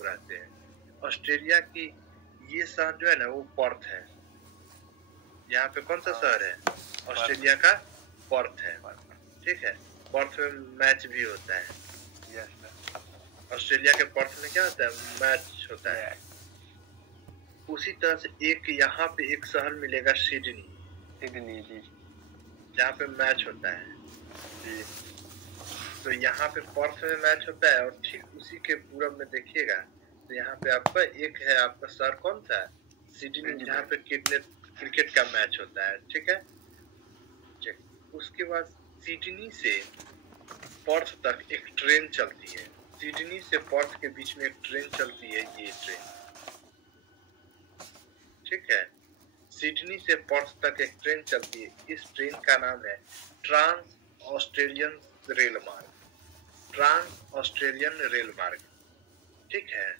लोग रहते हैं। ऑस्ट्रेलिया की ये शहर जो है ना वो पर्थ है। यहाँ पे कौन सा शहर है? ऑस्ट्रेलिया का पर्थ है, ठीक है। पर्थ में मैच भी होता है। ऑस्ट्रेलिया के पर्थ में क्या होता है? मैच होता है। उसी तरह से एक यहाँ पे एक शहर मिलेगा सिडनी जी, जहाँ पे मैच होता है जी। तो यहाँ पे पर्थ में मैच होता है और ठीक उसी के पूरब में देखिएगा तो यहाँ पे आपका एक है आपका शहर कौन सा? सिडनी, जहाँ पे क्रिकेट का मैच होता है, ठीक है। उसके बाद सिडनी से पर्थ तक एक ट्रेन चलती है। सिडनी से पर्थ के बीच में एक ट्रेन चलती है, ये ट्रेन, ठीक है। सिडनी से पर्थ तक एक ट्रेन चलती है। इस ट्रेन का नाम है ट्रांस ऑस्ट्रेलियन रेल मार्ग। ट्रांस ऑस्ट्रेलियन रेल मार्ग, ठीक है।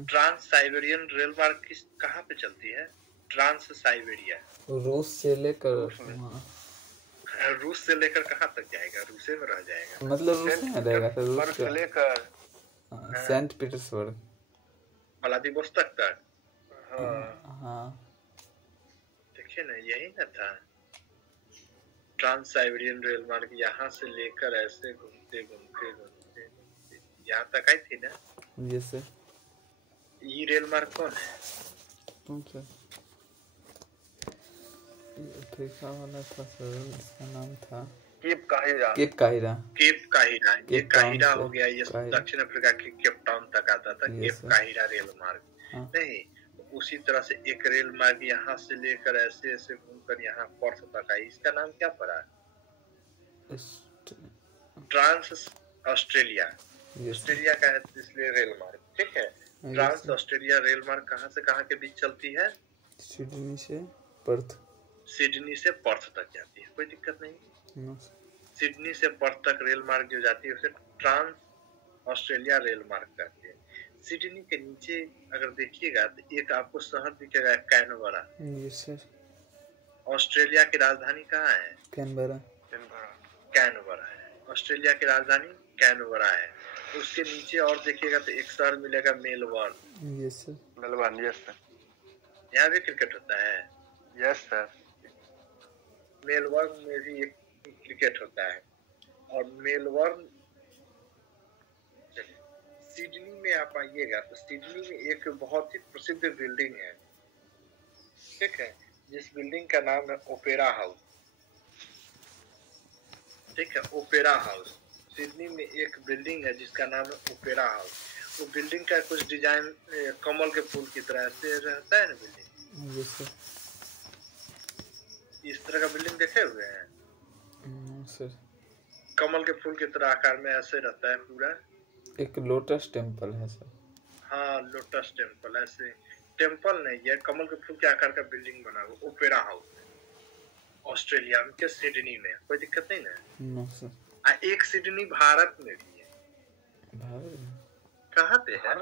ट्रांस साइबेरियन रेल मार्ग कहाँ पे चलती है? ट्रांस साइबेरिया, रूस से लेकर कहाँ तक जाएगा? रूसे में रह जाएगा, मतलब रूस में रहेगा फिर रूस से लेकर सेंट पीटर्सबर्ग, व्लादिवोस्तोक तक। हाँ देखिए ना, यही ना था ट्रांस साइबेरियन रेल मार्ग। यहाँ से लेकर ऐसे घूमते घूमते घूमते यहाँ तक आई थी ना। जैसे ये रेल मार्ग कौन है? कौन सा? अफ्रीका वाला था सर, इसका नाम था केप काहिरा। ये काहिरा हो गया। ये दक्षिण अफ्रीका के केप टाउन तक आता था, केप काहिरा रेल मार्ग। नहीं, उसी तरह से एक रेल मार्ग यहाँ से लेकर ऐसे ऐसे घूमकर यहाँ पर्थ तक आई। इसका नाम क्या पड़ा? Trans Australia. ऑस्ट्रेलिया का है इसलिए रेल मार्ग, ठीक है। ट्रांस ऑस्ट्रेलिया रेल मार्ग कहाँ से कहाँ के बीच चलती है? सिडनी से पर्थ। सिडनी से पर्थ तक जाती है, कोई दिक्कत नहीं। सिडनी से पर्थ तक रेल मार्ग जो जाती है उसे ट्रांस ऑस्ट्रेलिया रेल मार्ग कहते हैं। सिडनी के नीचे अगर देखिएगा तो एक आपको शहर दिखेगा, कैनबरा। ऑस्ट्रेलिया की राजधानी कहाँ है? कैनबरा है। ऑस्ट्रेलिया की राजधानी कैनबरा है। उसके नीचे और देखिएगा तो एक शहर मिलेगा, मेलबर्न। Melbourne, yes sir. यहाँ भी क्रिकेट होता है? Yes sir. मेलबर्न में भी एक क्रिकेट होता है। और मेलबर्न, सिडनी में आप आइएगा तो सिडनी में एक बहुत ही प्रसिद्ध बिल्डिंग है, ठीक है, जिस बिल्डिंग का नाम है ओपेरा हाउस, ठीक है। ओपेरा हाउस, सिडनी में एक बिल्डिंग है जिसका नाम है ओपेरा हाउस। वो बिल्डिंग का कुछ डिजाइन कमल के फूल की तरह से रहता है ना बिल्डिंग। इस तरह का बिल्डिंग देखे हुए हैं सर? कमल के फूल की तरह आकार में ऐसे रहता है पूरा। एक लोटस टेम्पल है सर। हाँ, लोटस टेम्पल। ऐसे टेम्पल नहीं है, कमल के फूल के आकार का बिल्डिंग बना हुआ ओपेरा हाउस ऑस्ट्रेलिया में के सिडनी में। कोई दिक्कत नहीं ना? No sir. एक सिडनी भारत में भी है। भारत में कहाँ पे है?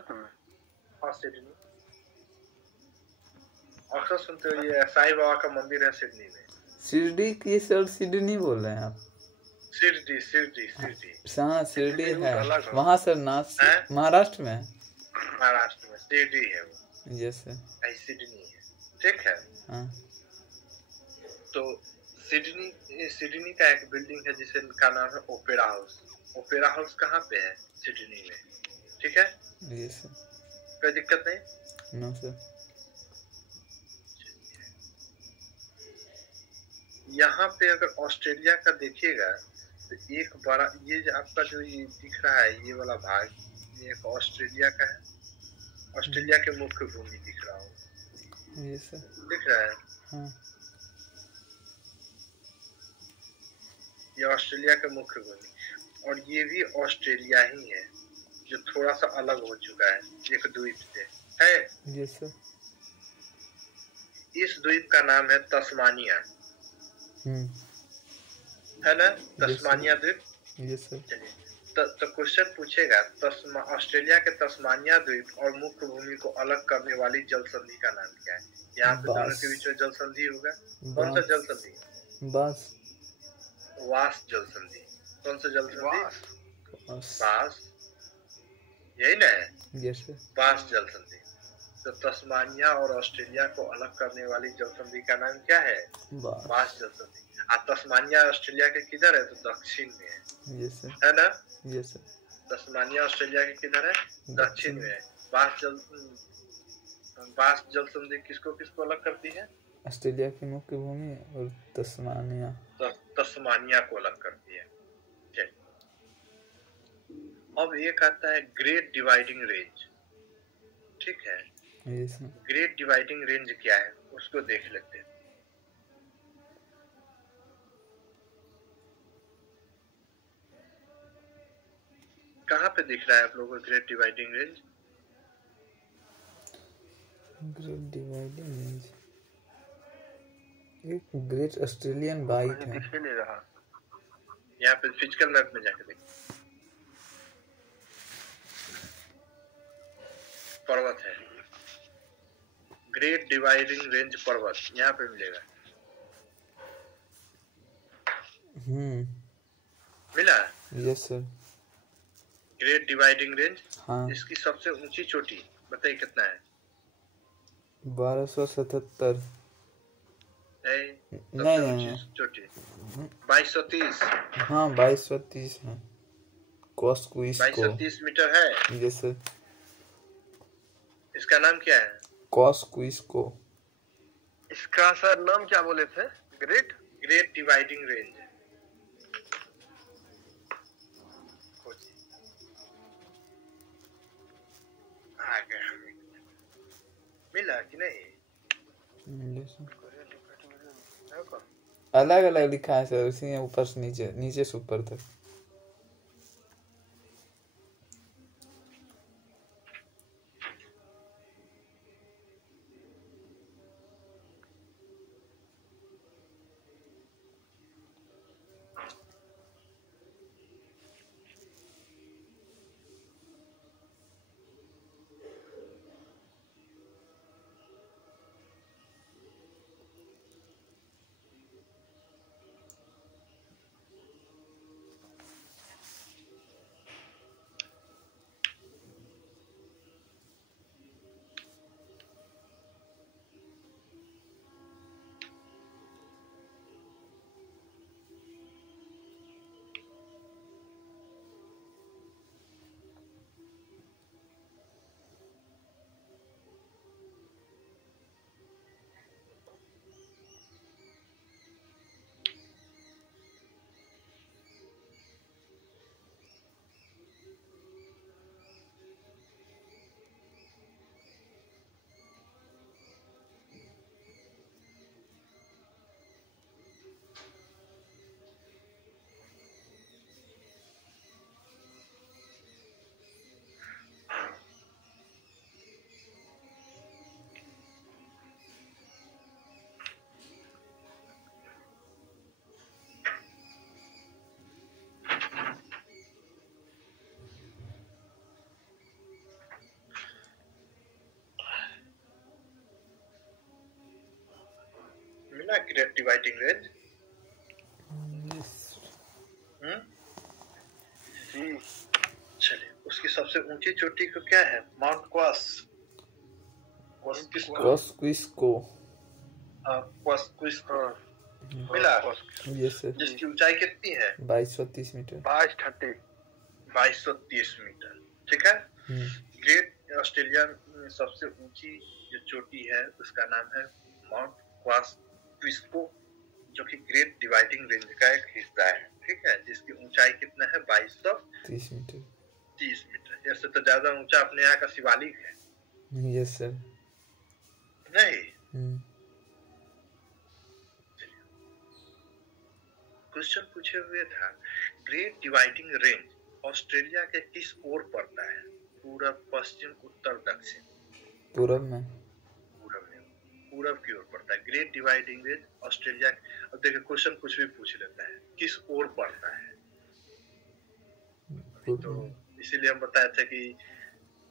हाँ, सिडनी। अक्सर सुनते हो ये साईं बाबा का मंदिर है सिडनी में। शिरडी की सर? सिडनी बोल रहे हैं आप? शिरडी। हाँ, शिरडी है वहाँ सर, नाथ महाराष्ट्र में है। महाराष्ट्र में शिरडी है वो। Yes sir. सिडनी है, ठीक है। हाँ। तो सिडनी का एक बिल्डिंग है जिसका नाम है ओपेरा हाउस। ओपेरा हाउस कहाँ पे है? सिडनी में, ठीक है। Yes sir. कोई दिक्कत नहीं? No sir. यहाँ पे अगर ऑस्ट्रेलिया का देखिएगा तो एक बड़ा ये आपका जो ये दिख रहा है ये वाला भाग, ये एक ऑस्ट्रेलिया का है। ऑस्ट्रेलिया के मुख्य भूमि दिख रहा हो। Yes sir. दिख रहा है? हाँ। ये ऑस्ट्रेलिया के मुख्य भूमि और ये भी ऑस्ट्रेलिया ही है जो थोड़ा सा अलग हो चुका है एक द्वीप से, है। Yes sir. इस द्वीप का नाम है तस्मानिया, है ना? तस्मानिया द्वीप। Yes sir. चलिए तो क्वेश्चन पूछेगा, ऑस्ट्रेलिया के तस्मानिया द्वीप और मुख्य भूमि को अलग करने वाली जल संधि का नाम क्या है? यहाँ पे दोनों के बीच में जल संधि होगा। कौन सा जल संधि? वास जल संधि। कौन सा जल संधि? वास। यही ना है? Yes sir. बांस जल संधि। तो तस्मानिया और ऑस्ट्रेलिया को अलग करने वाली जल संधि का नाम क्या है? बांस जल संधि। तस्मानिया ऑस्ट्रेलिया के किधर है? तो दक्षिण में है। Yes sir. है ना? Yes sir. तस्मानिया ऑस्ट्रेलिया के किधर है? दक्षिण में है। बांस जल संधि किसको किसको अलग करती है? ऑस्ट्रेलिया की मुख्य भूमि और तस्मानिया को अलग करती है। अब एक आता है ग्रेट डिवाइडिंग रेंज। ठीक है? Yes sir. Great dividing range क्या है उसको देख लेते हैं। कहाँ पे दिख रहा है आप लोगों को great dividing range? Great dividing range एक ग्रेट ऑस्ट्रेलियन बाइट है। दिख नहीं रहा। यहाँ पे फिजिकल मैप में जाकर देखिए, पर्वत है, ग्रेट डिवाइडिंग रेंज पर्वत यहाँ पे मिलेगा। मिला? Yes sir. Great dividing range. हाँ। इसकी सबसे ऊंची चोटी बताइए कितना है? 1277। नहीं चोटी 2230। हाँ 2230 है। 2230 मीटर है। Yes sir. इसका नाम क्या है? कॉस्क्विस्को। इसका सर नाम क्या बोले थे? Great dividing range. मिला कि नहीं? अलग अलग लिखा है सर, उसी में ऊपर से नीचे, नीचे से ऊपर तक। मिला ग्रेट डिवाइडिंग रेंज? चलिए, उसकी सबसे ऊंची चोटी को क्या है? माउंट कॉस्क्विस्को। मिला? Yes sir. जिसकी ऊंचाई कितनी है? 2230 मीटर। 2230 मीटर। ठीक है? ग्रेट ऑस्ट्रेलिया में सबसे ऊंची जो चोटी है उसका नाम है माउंट कॉस्क्विस्को, जो कि ग्रेट डिवाइडिंग रेंज का एक हिस्सा है। ठीक है? जिसकी ऊंचाई कितना है? 2230 मीटर। 30 मीटर। इससे तो ज्यादा ऊंचा अपने यहाँ का शिवालिक है। Yes sir. नहीं? क्वेश्चन पूछे हुए था, ग्रेट डिवाइडिंग रेंज ऑस्ट्रेलिया के किस ओर पड़ता है? पूरब, पश्चिम, उत्तर, दक्षिण? पूरब में। पूरब की ओर पड़ता है ग्रेट डिवाइडिंग रेंज ऑस्ट्रेलिया। अब देखिए क्वेश्चन कुछ भी पूछ लेता है, किस ओर पड़ता है? तो इसीलिए हम बताए थे कि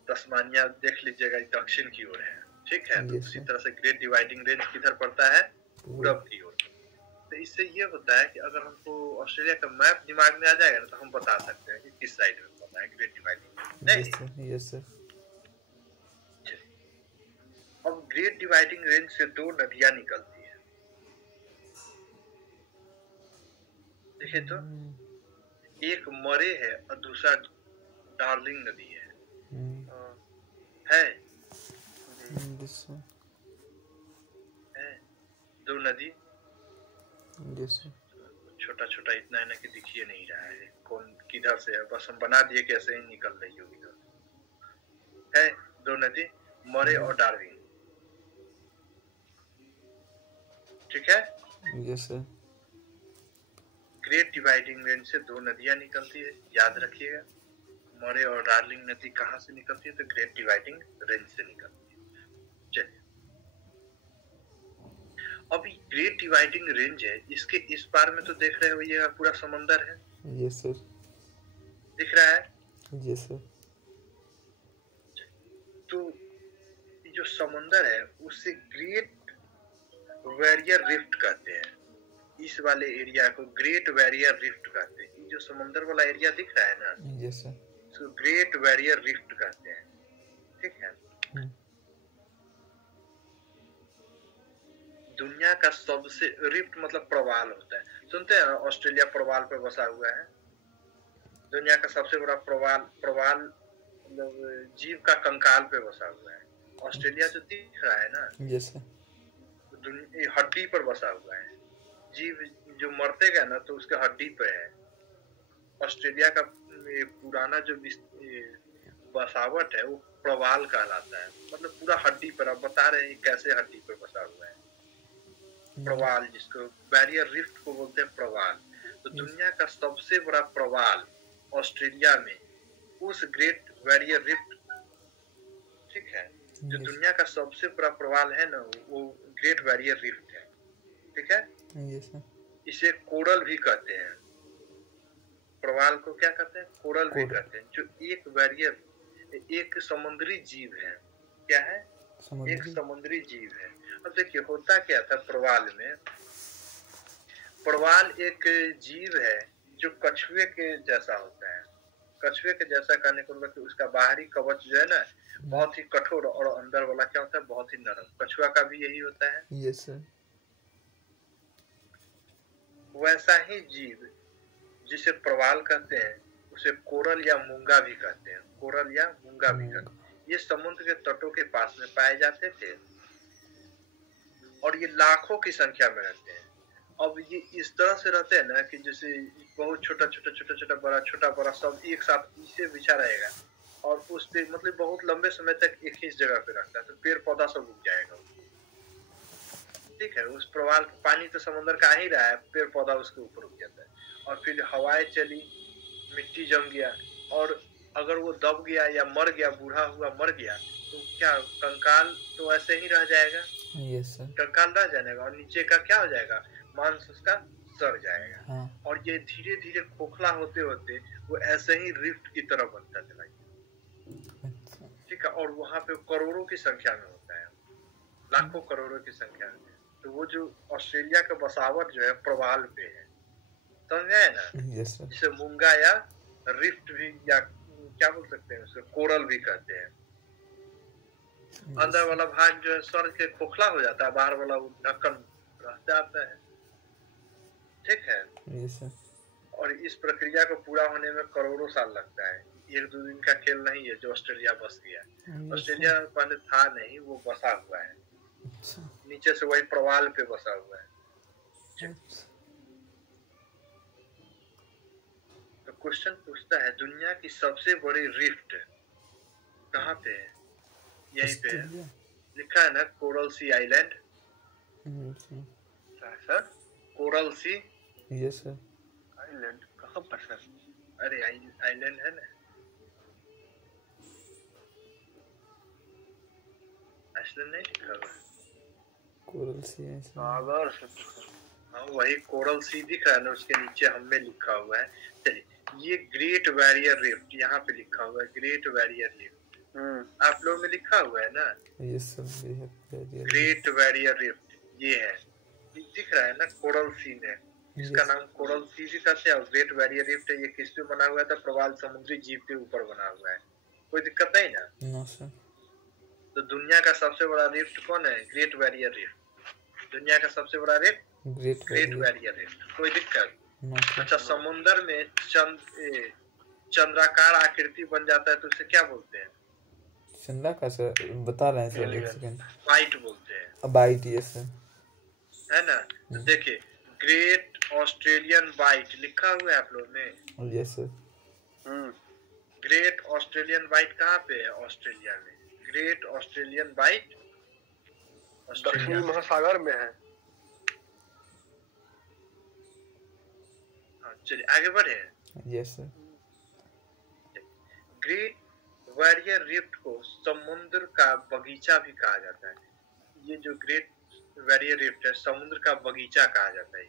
तस्मानिया देख लीजिएगा दक्षिण की ओर है। ठीक है? तो उसी तरह से ग्रेट डिवाइडिंग रेंज किधर पड़ता है? पूरब की ओर। तो इससे ये होता है कि अगर हमको ऑस्ट्रेलिया का मैप दिमाग में आ जाएगा ना तो हम बता सकते हैं कि किस साइड में पड़ता है ग्रेट डिवाइडिंग रेंज। नहीं? Yes sir. अब ग्रेट डिवाइडिंग रेंज से 2 नदियां निकलती है। देखिए तो, एक मरे है और दूसरा डार्लिंग नदी है। है दो नदी। छोटा छोटा इतना है ना कि दिख ही नहीं रहा है कौन किधर से है, बस हम बना दिए कि ऐसे ही निकल रही होगी। है दो नदी, मरे और डार्विन। ठीक है? Yes sir. Great dividing range से 2 नदियां निकलती है, याद रखिएगा। मरे और डार्लिंग नदी कहाँ से निकलती है? तो ग्रेट डिवाइडिंग रेंज से निकलती है। चलिए, अभी ग्रेट डिवाइडिंग रेंज है, इसके इस पार में तो देख रहे हो ये पूरा समंदर है। Yes sir. दिख रहा है? Yes sir. तो जो समंदर है उसे ग्रेट बैरियर रिफ्ट कहते हैं। इस वाले एरिया को ग्रेट बैरियर रिफ्ट कहते हैं। जो समंदर वाला एरिया दिख रहा है ना, यस सर, उसको ग्रेट बैरियर रिफ्ट कहते हैं। ठीक है? दुनिया का सबसे, रिफ्ट मतलब प्रवाल होता है, सुनते हैं? ऑस्ट्रेलिया प्रवाल पे बसा हुआ है। दुनिया का सबसे बड़ा प्रवाल मतलब जीव का कंकाल पे बसा हुआ है। ऑस्ट्रेलिया जो दिख रहा है ना, यस सर, हड्डी पर बसा हुआ है। जीव जो मरते गए ना तो उसके हड्डी पे है। ऑस्ट्रेलिया का पुराना जो बसावट है वो प्रवाल कहलाता है, मतलब पूरा हड्डी पर। आप बता रहे हैं कैसे हड्डी पर बसा हुआ है प्रवाल, जिसको बैरियर रिफ्ट को बोलते हैं प्रवाल। तो दुनिया का सबसे बड़ा प्रवाल ऑस्ट्रेलिया में उस ग्रेट बैरियर रिफ्ट, ठीक है, जो दुनिया का सबसे बड़ा प्रवाल है ना वो ग्रेट बैरियर रिफ्ट है। ठीक है? इसे कोरल भी कहते हैं। प्रवाल को क्या कहते हैं? कोरल भी कहते हैं। जो एक बैरियर, एक समुद्री जीव है। क्या है? एक समुद्री जीव है। अब देखिए होता क्या था प्रवाल में। प्रवाल एक जीव है जो कछुए के जैसा होता है। कछुए के जैसा कहने को मतलब उसका बाहरी कवच जो है ना बहुत ही कठोर और अंदर वाला क्या होता है बहुत ही नरम। कछुआ का भी यही होता है। Yes sir. वैसा ही जीव जिसे प्रवाल कहते हैं उसे कोरल या मूंगा भी कहते हैं। कोरल या मूंगा भी कहते हैं। ये समुद्र के तटों के पास में पाए जाते थे और ये लाखों की संख्या में रहते हैं। अब ये इस तरह से रहते हैं ना कि जैसे बहुत छोटा छोटा छोटा छोटा बड़ा छोटा बड़ा सब एक साथ इसे बिछा रहेगा और उस पे मतलब बहुत लंबे समय तक एक ही जगह पे रखता है, तो पेड़ पौधा सब उग जाएगा। ठीक है? उस प्रवाल पानी तो समुद्र का आ ही रहा है, पेड़ पौधा उसके ऊपर उग जाता है। और फिर हवाएं चली, मिट्टी जम गया और अगर वो दब गया या मर गया, बूढ़ा हुआ मर गया, तो क्या कंकाल तो ऐसे ही रह जाएगा। Yes sir. कंकाल रह जाएगा और नीचे का क्या हो जाएगा, मांस उसका सड़ जाएगा। हाँ। और ये धीरे धीरे खोखला होते होते वो ऐसे ही रिफ्ट की तरह बनता चला गया। ठीक है? और वहां पे करोड़ों की संख्या में होता है, लाखों करोड़ों की संख्या में। तो वो जो ऑस्ट्रेलिया का बसावट जो है प्रवाल पे है, समझे ना? Yes sir. जिसे मूंगा या रिफ्ट भी या क्या बोल सकते हैं उसे कोरल भी कहते हैं। अंदर वाला भाग जो है सर के खोखला हो जाता है, बाहर वाला ढक्कन रह जाता है। ठीक है? Yes sir. और इस प्रक्रिया को पूरा होने में करोड़ों साल लगता है। एक दो दिन का खेल नहीं है जो ऑस्ट्रेलिया बस गया। ऑस्ट्रेलिया पहले था नहीं, वो बसा हुआ है। नीचे से वही प्रवाल पे बसा हुआ है। तो क्वेश्चन पूछता है दुनिया की सबसे बड़ी रिफ्ट कहाँ पे है? यहीं पे है, लिखा है ना कोरल सी आइलैंड। सर कोरल सी, यस सर। आइलैंड कहाँ पर सर? अरे आइलैंड है ना, आइलैंड नहीं लिखा हुआ, कोरल सी है सागर। हाँ वही कोरल सी दिख रहा है ना, उसके नीचे हमें लिखा हुआ है। चलिए, ये ग्रेट बैरियर रिफ्ट यहाँ पे लिखा हुआ है, ग्रेट बैरियर रिफ्ट। आप लोग में लिखा हुआ है ना? Yes sir. Great barrier rift ये है, दिख रहा है ना कोरल सी में। इसका नाम कोरल सी भी कहते हैं और ग्रेट बैरियर रिफ्ट है। ये किस पे बना हुआ था? प्रवाल समुद्री जीव के ऊपर बना हुआ है। कोई दिक्कत नहीं ना? No sir. तो दुनिया का सबसे बड़ा रिफ्ट कौन है? Great barrier rift. दुनिया का सबसे बड़ा रिफ्ट ग्रेट बैरियर रिफ्ट। कोई दिक्कत? अच्छा, समुन्द्र में चंद्राकार आकृति बन जाता है तो उसे क्या बोलते हैं? चंद्रा का सर बता रहे हैं सर, एक सेकंड। बाइट बोलते हैं। बाइट, ये सर है ना? तो देखिए ग्रेट ऑस्ट्रेलियन बाइट लिखा हुआ है आप लोग में। Yes sir. Great Australian bight कहाँ पे है? ऑस्ट्रेलिया में। ग्रेट ऑस्ट्रेलियन बाइट दक्षिणी महासागर में है। चलिए आगे बढ़े। Yes sir. Great barrier rift को समुद्र का बगीचा भी कहा जाता है। ये जो ग्रेट बैरियर रिफ्ट है समुद्र का बगीचा कहा जाता है।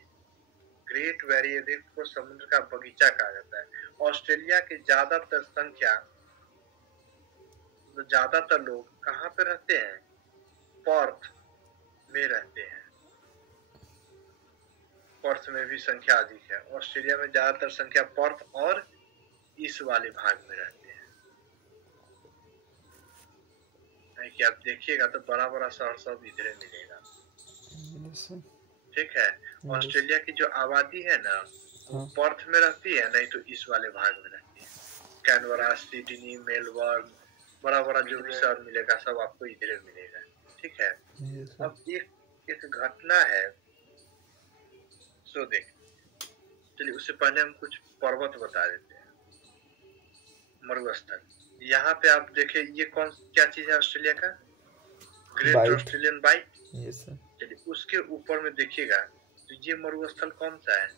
ग्रेट बैरियर रिफ्ट को समुद्र का बगीचा कहा जाता है। ऑस्ट्रेलिया के ज्यादातर लोग कहाँ पे रहते हैं? पर्थ में रहते हैं। पर्थ में भी संख्या अधिक है। ऑस्ट्रेलिया में ज्यादातर संख्या पर्थ और इस वाले भाग में रहते हैं। कि आप देखिएगा तो बड़ा बड़ा शहर सब इधर मिलेगा। ठीक है। ऑस्ट्रेलिया की जो आबादी है ना वो पर्थ में रहती है, नहीं तो इस वाले भाग में रहती है। कैनबरा, सिडनी, मेलबर्न, बड़ा बड़ा जो भी शहर मिलेगा सब आपको इधर मिलेगा। ठीक है। अब एक घटना है सो देख। चलिए उससे पहले हम कुछ पर्वत बता देते हैं। मरुस्थल। यहाँ पे आप देखिए ये क्या चीज है ऑस्ट्रेलिया का? Great Australian bight. Yes sir. चलिए उसके ऊपर में देखिएगा तो ये मरुस्थल कौन सा है?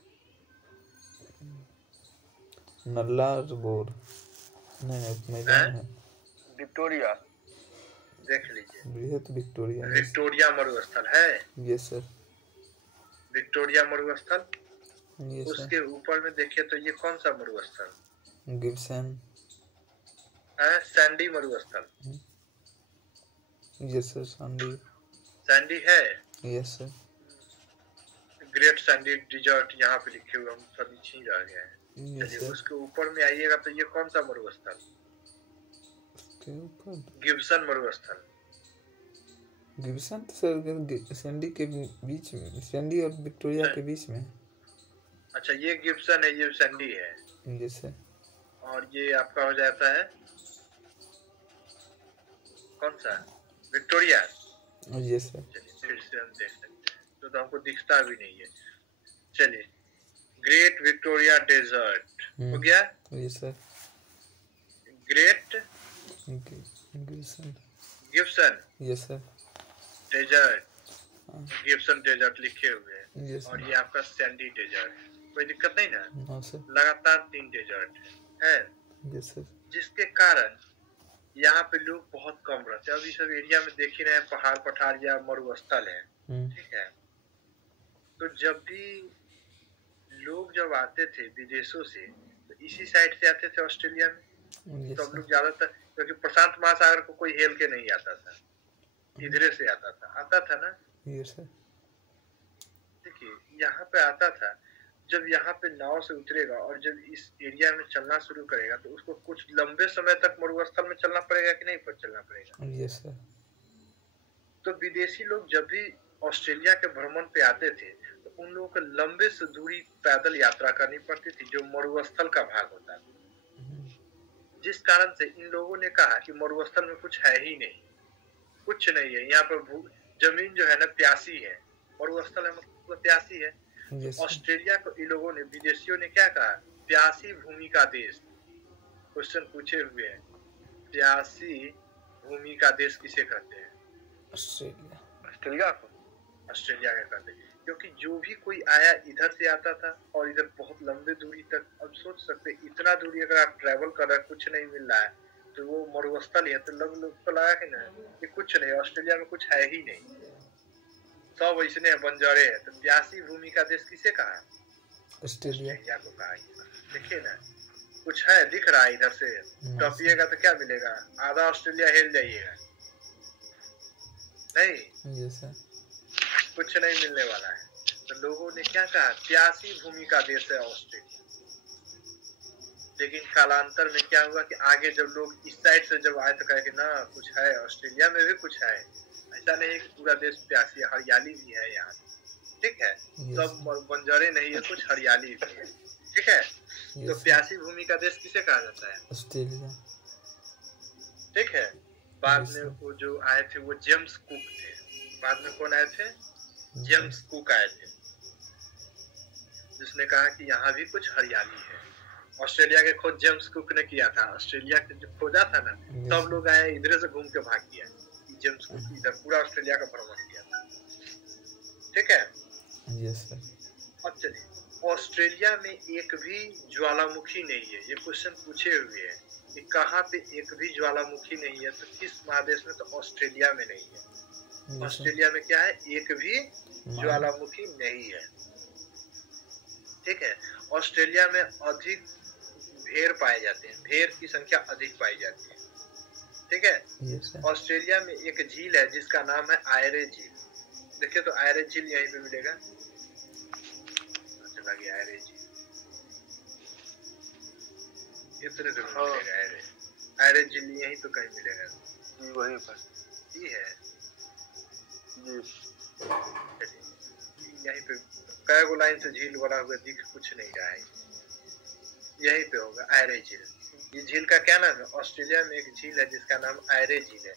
नल्लारबोर नहीं है। विक्टोरिया। देख लीजिए। बृहत विक्टोरिया। विक्टोरिया मरुस्थल है। Yes sir. विक्टोरिया मरुस्थल। Yes sir. उसके ऊपर में देखिए तो ये कौन सा मरुस्थल? गिब्सन। सैंडी मरुस्थल। Yes sir. सैंडी है। Yes sir. Great Sandy desert यहाँ पे लिखे हुए, हम सब नीचे रह गए हैं। चलिए उसके ऊपर में आइएगा तो ये कौन सा मरुस्थल? गिब्सन मरुस्थल। गिब्सन तो सर सैंडी के बीच में, सैंडी और विक्टोरिया के बीच में। अच्छा ये गिब्सन है, ये सैंडी है। Yes sir. और ये आपका हो जाता है कौन सा? विक्टोरिया। Yes sir. चलिए फिर से हम देख सकते हैं तो हमको दिखता भी नहीं है। चलिए ग्रेट विक्टोरिया डेजर्ट हो गया। Yes sir. Great Gibson. Yes sir. Desert. Gibson desert लिखे हुए हैं। यस। और ये आपका सैंडी डेजर्ट। कोई दिक्कत नहीं ना? No sir. लगातार 3 डेजर्ट है। Yes sir. जिसके कारण यहाँ पे लोग बहुत कम रहते हैं। अभी सब एरिया में देख ही रहे हैं पहाड़ पठार या मरुस्थल है। ठीक है। तो जब भी लोग जब आते थे विदेशों से तो इसी साइड से आते थे ऑस्ट्रेलिया में। तो हम लोग ज्यादातर, क्योंकि प्रशांत महासागर को कोई हेल के नहीं आता था, इधरे से आता था ना। Yes sir. देखिए यहाँ पे आता था, जब यहाँ पे नाव से उतरेगा और जब इस एरिया में चलना शुरू करेगा तो उसको कुछ लंबे समय तक मरुस्थल में चलना पड़ेगा कि नहीं चलना पड़ेगा? Yes sir. तो विदेशी लोग जब भी ऑस्ट्रेलिया के भ्रमण पे आते थे तो उन लोगों को लंबे से दूरी पैदल यात्रा करनी पड़ती थी जो मरुस्थल का भाग होता था। जिस कारण से इन लोगों ने कहा कि मरुस्थल में कुछ है ही नहीं, कुछ नहीं है यहाँ पर। जमीन जो है ना प्यासी है, मरुस्थल है मतलब प्यासी है। ऑस्ट्रेलिया को इन लोगों ने, विदेशियों ने क्या कहा? प्यासी भूमि का देश। क्वेश्चन पूछे हुए हैं, प्यासी भूमि का देश किसे कहते हैं? ऑस्ट्रेलिया को। ऑस्ट्रेलिया का कहते हैं क्योंकि जो भी कोई आया इधर से आता था और इधर बहुत लंबे दूरी तक। अब सोच सकते इतना दूरी अगर आप ट्रेवल कर रहे हैं कुछ नहीं मिल रहा है तो वो मरुस्थल है। तो लोग को लगा कि ना कि कुछ नहीं, ऑस्ट्रेलिया में कुछ है ही नहीं, सब ऐसे है, बंजरे है। तो प्यासी भूमि का देश किसे कहा? ऑस्ट्रेलिया को कहा। देखिए ना कुछ है, दिख रहा है इधर से, टपिएगा तो क्या मिलेगा? आधा ऑस्ट्रेलिया हिल जाइएगा। नहीं। Yes sir. कुछ नहीं मिलने वाला है। तो लोगों ने क्या कहा? प्यासी भूमि का देश है ऑस्ट्रेलिया। लेकिन कालांतर में क्या हुआ कि आगे जब लोग इस साइड से जब आए तो कहे कि ना कुछ है, ऑस्ट्रेलिया में भी कुछ है, ऐसा नहीं है कि पूरा देश प्यासी है, हरियाली भी है यहाँ, ठीक है, सब बंजरे नहीं है, कुछ हरियाली भी है, ठीक है। तो प्यासी भूमि का देश किसे कहा जाता है? ऑस्ट्रेलिया। ठीक है। बाद में वो जो आए थे वो जेम्स कुक थे। बाद में कौन आए थे? जेम्स कुक आए थे, जिसने कहा कि यहाँ भी कुछ हरियाली है। ऑस्ट्रेलिया के खोज जेम्स कुक ने किया था। ऑस्ट्रेलिया के जो खोजा था ना, सब लोग आए इधर से घूम के भाग गया। जेम्स कुक इधर पूरा ऑस्ट्रेलिया का भ्रमण किया था, ठीक है। Yes sir. अब चलिए, ऑस्ट्रेलिया में एक भी ज्वालामुखी नहीं है। ये क्वेश्चन पूछे हुए हैं कि कहाँ पे एक भी ज्वालामुखी नहीं है, तो किस महादेश में? तो ऑस्ट्रेलिया में नहीं है। ऑस्ट्रेलिया में क्या है? एक भी ज्वालामुखी नहीं है, ठीक है। ऑस्ट्रेलिया में अधिक भेड़ पाए जाते हैं, भेड़ की संख्या अधिक पाई जाती है, ठीक है। ऑस्ट्रेलिया में एक झील है जिसका नाम है आयरे झील। देखिए तो आयरे झील यहीं पे मिलेगा, चला गया आयरे झील, इतने दूर मिलेगा आयरे। आयरे झील यहीं तो कहीं मिलेगा, वहीं पर ही है जी। यहीं पे कई गो लाइन से झील बना हुआ दिख कुछ नहीं रहा है, यहीं पे होगा आयरे झील। ये झील का क्या नाम है? ऑस्ट्रेलिया में एक झील है जिसका नाम आयरे झील है,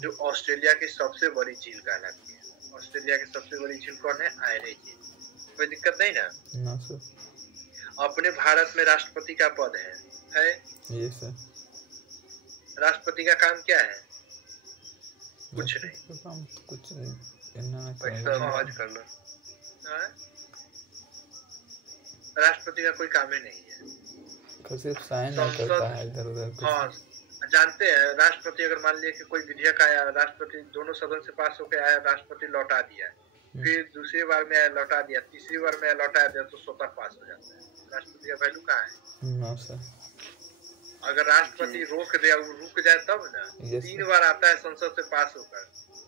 जो ऑस्ट्रेलिया की सबसे बड़ी झील कहलाती है। ऑस्ट्रेलिया की सबसे बड़ी झील कौन है? आयरे झील। कोई दिक्कत नहीं ना? ना सर। अपने भारत में राष्ट्रपति का पद है? Yes sir. राष्ट्रपति का काम क्या है? कुछ नहीं, काम कुछ नहीं, करना। राष्ट्रपति का कोई काम ही नहीं है, सिर्फ साइन करता है इधर उधर। हाँ, जानते हैं, राष्ट्रपति अगर मान लिया कि कोई विधेयक आया, राष्ट्रपति दोनों सदन से पास होकर आया, राष्ट्रपति लौटा दिया, फिर दूसरी बार में आया लौटा दिया, तीसरी बार में लौटा दिया, तो स्वतः पास हो जाता है। राष्ट्रपति का वैल्यू कहाँ है? ना सर। अगर राष्ट्रपति रोक दे, रुक जाए तब ना। 3 बार आता है संसद से पास होकर,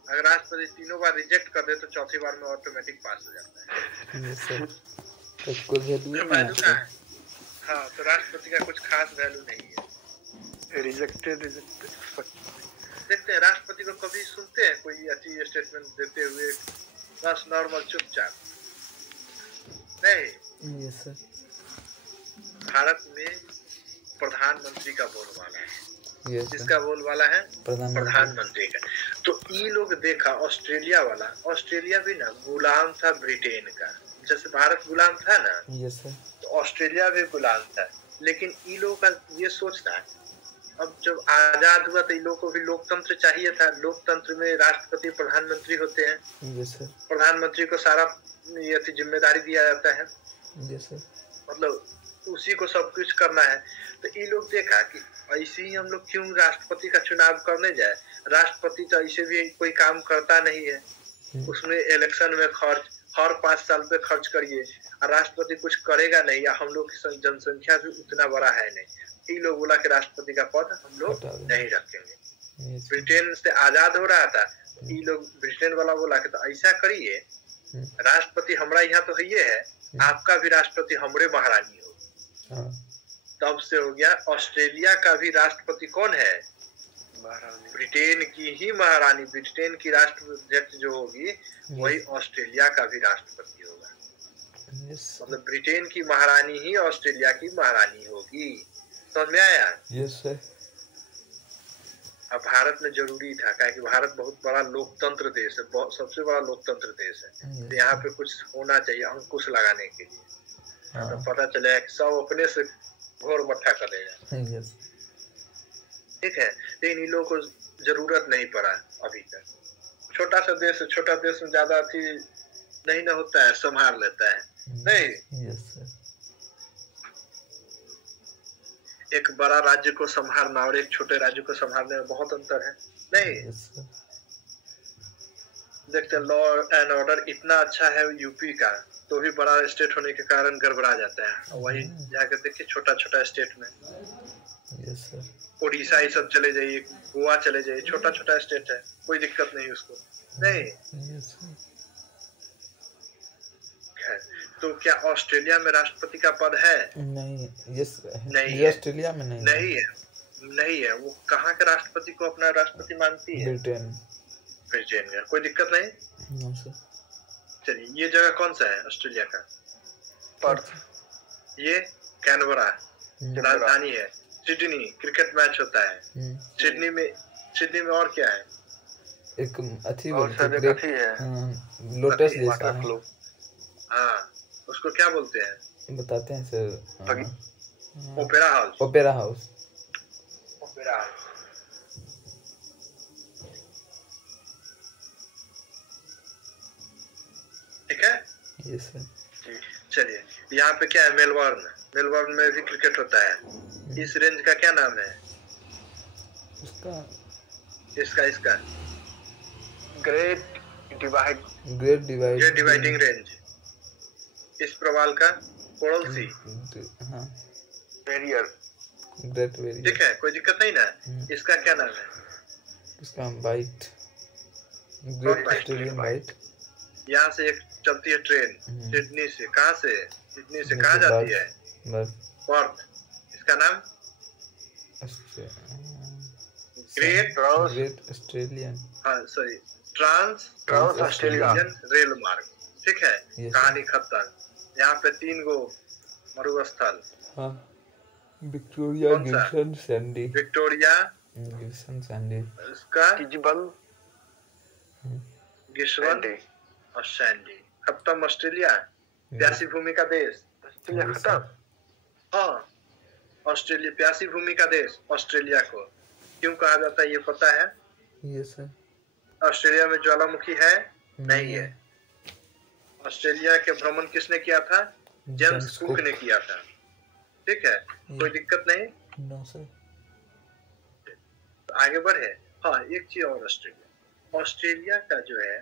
अगर राष्ट्रपति 3 बार रिजेक्ट कर दे तो चौथी बार में ऑटोमेटिक पास हो जाता है। तो कुछ वैल्यू कहाँ है? हाँ, तो राष्ट्रपति का कुछ खास वैल्यू नहीं है। रिजेक्टेड देखते हैं राष्ट्रपति को कभी सुनते हैं कोई अच्छी स्टेटमेंट देते हुए? बस नॉर्मल चुपचाप नहीं। Yes sir. भारत में प्रधानमंत्री का बोलबाला है। यस किसका बोलबाला है? प्रधानमंत्री का। तो ये लोग देखा ऑस्ट्रेलिया वाला, ऑस्ट्रेलिया भी ना गुलाम था ब्रिटेन का, जैसे भारत गुलाम था ना। Yes sir. तो ऑस्ट्रेलिया भी गुलाम था, लेकिन इन लोगों का ये सोच था, अब जब आजाद हुआ तो इन लोगों को भी लोकतंत्र चाहिए था। लोकतंत्र में राष्ट्रपति प्रधानमंत्री होते हैं। Yes sir. प्रधानमंत्री को सारा ये जिम्मेदारी दिया जाता है, यस सर। मतलब उसी को सब कुछ करना है। तो ये लोग देखा कि ऐसे ही हम लोग क्यों राष्ट्रपति का चुनाव करने जाए? राष्ट्रपति तो ऐसे भी कोई काम करता नहीं है, उसमें इलेक्शन में खर्च हर 5 साल पे खर्च करिए, और राष्ट्रपति कुछ करेगा नहीं, या हम लोग की जनसंख्या भी उतना बड़ा है नहीं। ये लोग बोला कि राष्ट्रपति का पद हम लोग नहीं रखेंगे। ब्रिटेन से आजाद हो रहा था, ये लोग ब्रिटेन वाला बोला कि तो ऐसा करिए, राष्ट्रपति हमारा यहाँ तो है, आपका भी राष्ट्रपति हमरे महारानी हो। तब से हो गया ऑस्ट्रेलिया का भी राष्ट्रपति कौन है? ब्रिटेन की ही महारानी। ब्रिटेन की राष्ट्राध्यक्ष जो होगी वही ऑस्ट्रेलिया का भी राष्ट्रपति होगा। मतलब ब्रिटेन की महारानी ही ऑस्ट्रेलिया की महारानी होगी। समझ में आया? Yes sir. अब भारत में जरूरी था, क्या कि भारत बहुत बड़ा लोकतंत्र देश है, सबसे बड़ा लोकतंत्र देश है। तो यहाँ पे कुछ होना चाहिए अंकुश लगाने के लिए। तो पता चलेगा कि सब अपने से घोर मट्ठा करेगा। ठीक है, लेकिन इन लोगों को जरूरत नहीं पड़ा अभी तक। छोटा सा देश है, छोटा देश में ज्यादा अति नहीं ना होता है, संभाल लेता है नहीं। एक बड़ा राज्य को संभालना और एक छोटे राज्य को संभालने में बहुत अंतर है नहीं। देखते लॉ एंड ऑर्डर इतना अच्छा है यूपी का, तो भी बड़ा स्टेट होने के कारण गड़बड़ा जाता है। वही जाकर देखिए छोटा छोटा स्टेट में, उड़ीसा ये सब चले जाइए, गोवा चले जाइए, छोटा छोटा स्टेट है, कोई दिक्कत नहीं उसको नहीं। तो क्या ऑस्ट्रेलिया में राष्ट्रपति का पद है? नहीं, यस नहीं ये है। ऑस्ट्रेलिया में नहीं नहीं है, नहीं है। वो कहाँ के राष्ट्रपति को अपना राष्ट्रपति मानती है? ब्रिटेन। ब्रिटेन में। कोई दिक्कत नहीं। No sir. चलिए, ये जगह कौन सा है ऑस्ट्रेलिया का? पर्थ। ये कैनबरा राजधानी है। सिडनी क्रिकेट मैच होता है सिडनी में। और क्या है? एक अच्छी और बोलते सर एक ग्रेट अथी है लोटस जैसा वाटर है। फ्लो। हाँ, उसको क्या बोलते हैं? बताते हैं sir. Opera house. Opera house. Opera house. ठीक है। Yes sir. चलिए, यहाँ पे क्या है? मेलबर्न में भी क्रिकेट होता है। इस रेंज का क्या नाम है? इसका ग्रेट डिवाइडिंग रेंज। इस प्रवाल का कोरल सी। हाँ, बैरियर। Great barrier. ठीक है, कोई दिक्कत नहीं ना। इसका क्या नाम है? इसका वाइट, ग्रेट ऑस्ट्रेलियन वाइट। यहाँ से एक चलती है ट्रेन सिडनी से। सिडनी से कहाँ जाती है? पर्थ। इसका नाम great Australian, sorry trans Australian rail मार्ग। ठीक है। कहानी खत्म। यहाँ पे 3 गो मरुस्थल। हाँ, Victoria, Gibson, Sandy. Victoria, Gibson, Sandy. इसका गिब्सन और सैंडी। खत्म ऑस्ट्रेलिया। प्यासी भूमि का देश। ऑस्ट्रेलिया खत्म। हाँ, ऑस्ट्रेलिया प्यासी भूमि का देश। ऑस्ट्रेलिया को क्यों कहा जाता है ये पता है? Yes sir. ऑस्ट्रेलिया में ज्वालामुखी है? नहीं है। ऑस्ट्रेलिया के भ्रमण किसने किया था? जेम्स कुक ने किया था। ठीक है, कोई दिक्कत नहीं। No sir. तो आगे बढ़े। हाँ, एक चीज और। ऑस्ट्रेलिया का जो है,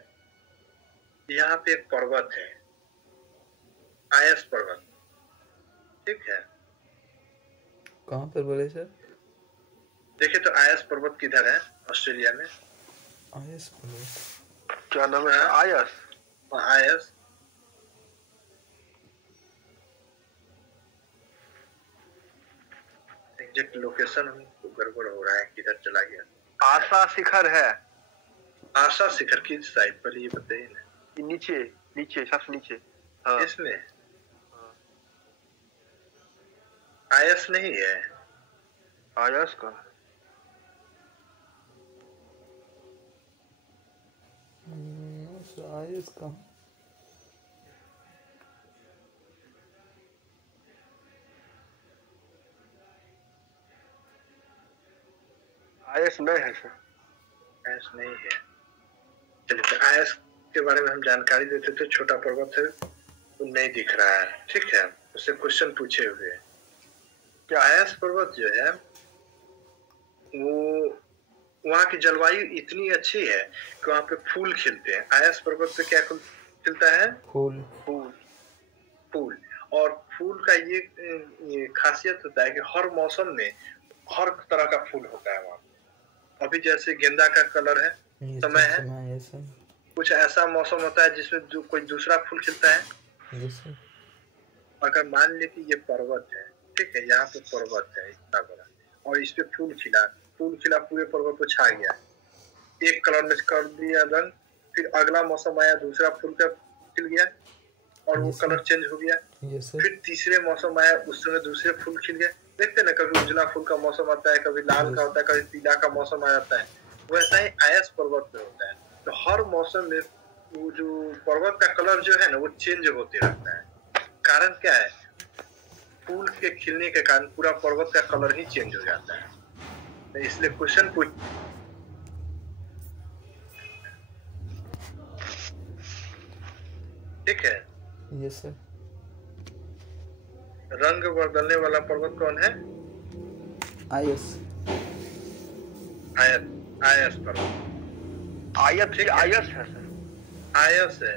यहाँ पे एक पर्वत है, आयस पर्वत। ठीक है। कहाँ पर बोले सर? देखिए तो आयस पर्वत किधर है ऑस्ट्रेलिया में? आयस पर्वत क्या नाम है? आयस। एग्जैक्ट लोकेशन हमको गड़बड़ हो रहा है, किधर चला गया? आशा शिखर है। आशा शिखर की साइड पर, ये बताइए ना। नीचे सबसे नीचे। हाँ। इसमें आयस नहीं है। आयस का आयस का आयस नहीं है सर। आयस नहीं है। चलिए, तो आयस के बारे में हम जानकारी देते थे। छोटा पर्वत है, वो नहीं दिख रहा है। ठीक है, उससे क्वेश्चन पूछे हुए। क्या आयस पर्वत जो है वो, वहाँ की जलवायु इतनी अच्छी है कि वहाँ पे फूल खिलते हैं। आयस पर्वत पे क्या खिलता है? फूल। और फूल का ये खासियत होता है कि हर मौसम में हर तरह का फूल होता है वहाँ। अभी जैसे गेंदा का कलर है, समय है, कुछ ऐसा मौसम होता है जिसमें कोई दूसरा फूल खिलता है। अगर मान ले कि ये पर्वत है, ठीक है, यहाँ पे पर्वत है इतना बड़ा, और इस पे फूल खिला पूरे पर्वत को छा गया, एक कलर में कर दिया रंग, फिर अगला मौसम आया, दूसरा फूल का खिल गया और वो कलर चेंज हो गया। फिर तीसरे मौसम आया, उस समय दूसरे फूल खिल गए। देखते ना, कभी उजला फूल का मौसम आता है, कभी लाल का होता है, कभी पीला का मौसम आ जाता है। वैसा ही आयस पर्वत में होता है। तो हर मौसम में वो जो पर्वत का कलर जो है ना, वो चेंज होते रहता है। कारण क्या है? फूल के खिलने के कारण पूरा पर्वत का कलर ही चेंज हो जाता है। तो इसलिए क्वेश्चन पूछ, ठीक है। Yes sir. रंग बदलने वाला पर्वत कौन है? आयस। आयस पर्वत। आयस है सर। आयस है।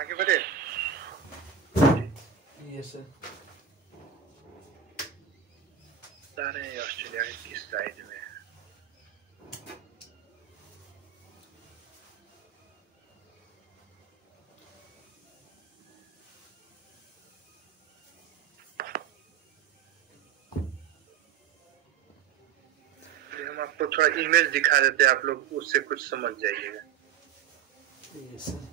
आगे बढ़े। Yes sir. बता रहे हैं ऑस्ट्रेलिया के किस साइड में है। हम आपको थोड़ा इमेज दिखा देते हैं, आप लोग उससे कुछ समझ जाइएगा। Yes sir.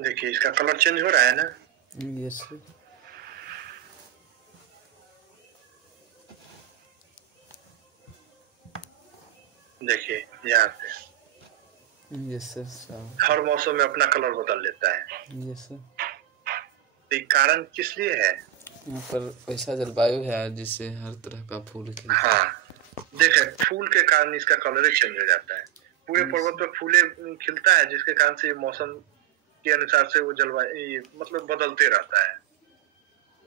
देखिए इसका कलर चेंज हो रहा है ना। Yes sir. देखिए यहाँ पे यस सर। हर मौसम में अपना कलर बदल लेता है। Yes sir. तो ये कारण किस लिए है? यहाँ पर ऐसा जलवायु है जिससे हर तरह का फूल खिलता है। हाँ देखे, फूल के कारण इसका कलर ही चेंज हो जाता है। पूरे पर्वत पर फूले खिलता है, जिसके कारण से मौसम के अनुसार से वो जलवायु मतलब बदलते रहता है।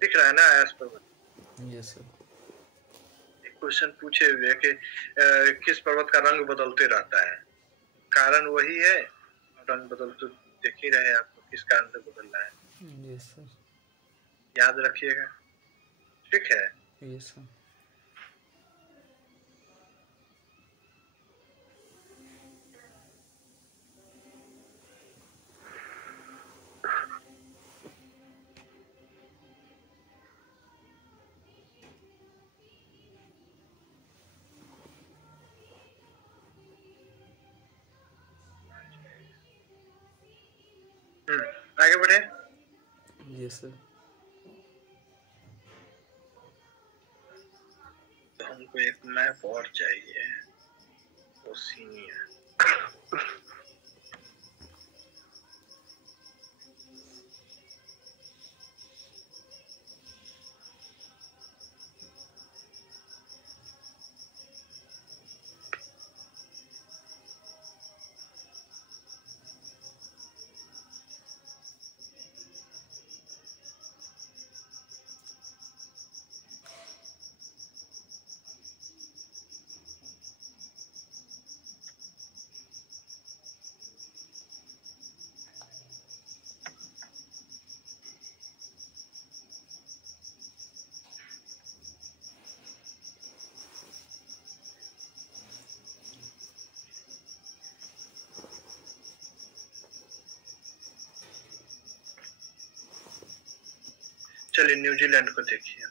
दिख रहा है ना आयास पर्वत। Yes sir. एक क्वेश्चन पूछे हुए कि किस पर्वत का रंग बदलते रहता है, कारण वही है। रंग बदल तो देख ही रहे आपको किस कारण से बदल रहा है। Yes sir. याद रखिएगा, ठीक है। Yes sir. आगे बढ़े। Yes sir. तो हमको एक मैप और चाहिए, ओशिनिया। चलिए न्यूजीलैंड को देखिए।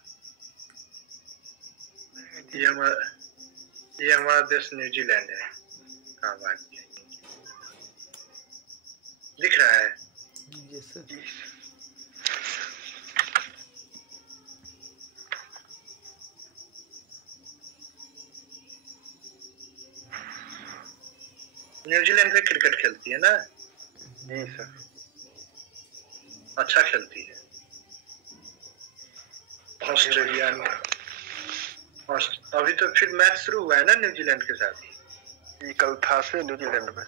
ये हमारा देश न्यूजीलैंड है। कहाँ बात है, दिख रहा है। Yes sir. न्यूजीलैंड में क्रिकेट खेलती है ना। जी सर। अच्छा खेलती है। ऑस्ट्रेलिया में अभी तो फिर मैच शुरू हुआ है ना न्यूजीलैंड के साथ। ये कल था से न्यूजीलैंड में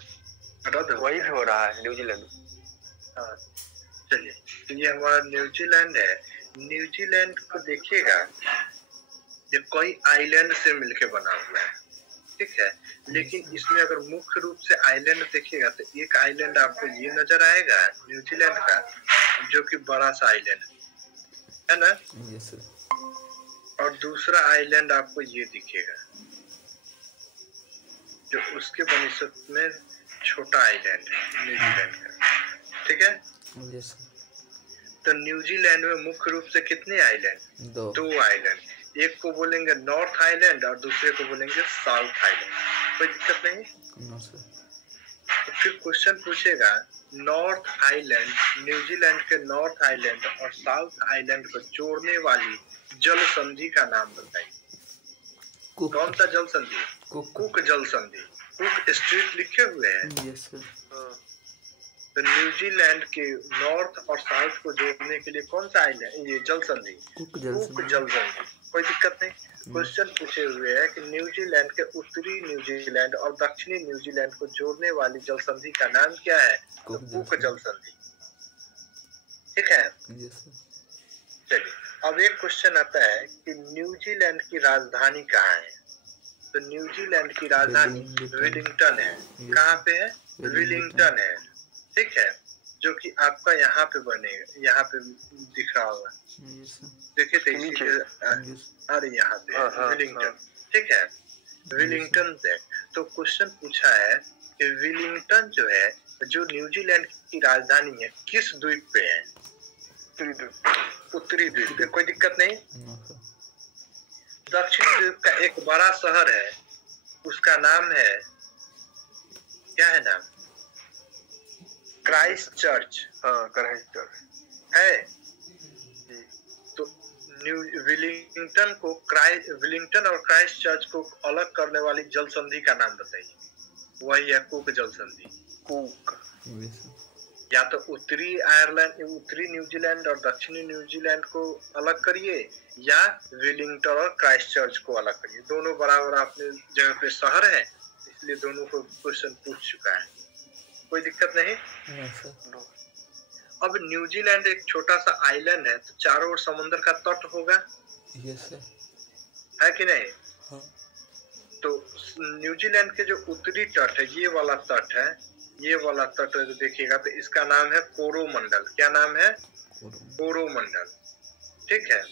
रद्द वही भी हो रहा है न्यूजीलैंड में। हाँ चलिए, तो ये हमारा न्यूजीलैंड है। न्यूजीलैंड को देखिएगा, ये कोई आइलैंड से मिलके बना हुआ है, ठीक है। लेकिन इसमें अगर मुख्य रूप से आइलैंड देखिएगा तो एक आइलैंड आपको ये नजर आएगा न्यूजीलैंड का, जो कि बड़ा सा आइलैंड है ना। Yes sir. और दूसरा आइलैंड आपको ये दिखेगा, जो उसके बनिस्बत में छोटा आइलैंड है न्यूजीलैंड का, ठीक है। Yes sir. तो न्यूजीलैंड में मुख्य रूप से कितने आइलैंड? दो आइलैंड। एक को बोलेंगे नॉर्थ आइलैंड और दूसरे को बोलेंगे साउथ आइलैंड। कोई दिक्कत नहीं। No sir. तो फिर क्वेश्चन पूछेगा, नॉर्थ आइलैंड, न्यूजीलैंड के नॉर्थ आइलैंड और साउथ आइलैंड को जोड़ने वाली जल संधि का नाम बताइए। कौन सा जल संधि? कुक जल संधि। कुक स्ट्रीट लिखे हुए हैं। Yes sir. तो न्यूजीलैंड के नॉर्थ और साउथ को जोड़ने के लिए कौन सा आइलैंड, ये जल संधि, कुक जल संधि। कोई दिक्कत नहीं। क्वेश्चन पूछे हुए है कि न्यूजीलैंड के उत्तरी न्यूजीलैंड और दक्षिणी न्यूजीलैंड को जोड़ने वाली जल संधि का नाम क्या है? तो कुक जल संधि। ठीक है, चलिए अब एक क्वेश्चन आता है कि न्यूजीलैंड की राजधानी कहाँ है? तो न्यूजीलैंड की राजधानी वेलिंगटन है। कहाँ पे है? वेलिंगटन है। ठीक है, जो कि आपका यहाँ पे बनेगा, यहाँ पे दिख रहा होगा, देखिए तो अरे यहाँ पे वेलिंगटन। ठीक है, वेलिंगटन से तो क्वेश्चन पूछा है कि वेलिंगटन जो है, जो न्यूजीलैंड की राजधानी है, किस द्वीप पे है? उत्तरी द्वीप पे। कोई दिक्कत नहीं। दक्षिणी द्वीप का एक बड़ा शहर है, उसका नाम है, क्या है नाम? Christ church. हाँ, क्राइस्ट चर्च है। तो विलिंगटन और क्राइस्ट चर्च को अलग करने वाली जल संधि का नाम बताइए। वही है कुक जल संधि। कुक, या तो उत्तरी आयरलैंड, उत्तरी न्यूजीलैंड और दक्षिणी न्यूजीलैंड को अलग करिए, या विलिंगटन और क्राइस्ट चर्च को अलग करिए। दोनों बराबर अपने जगह पे शहर है, इसलिए दोनों को क्वेश्चन पूछ चुका है। कोई दिक्कत नहीं। अब न्यूजीलैंड एक छोटा सा आइलैंड है, तो चारों ओर समुद्र का तट होगा, है कि नहीं? हाँ। तो न्यूजीलैंड के जो उत्तरी तट है, ये वाला तट है, ये वाला तट देखिएगा तो इसका नाम है कोरोमंडल। क्या नाम है? कोरोमंडल। ठीक है,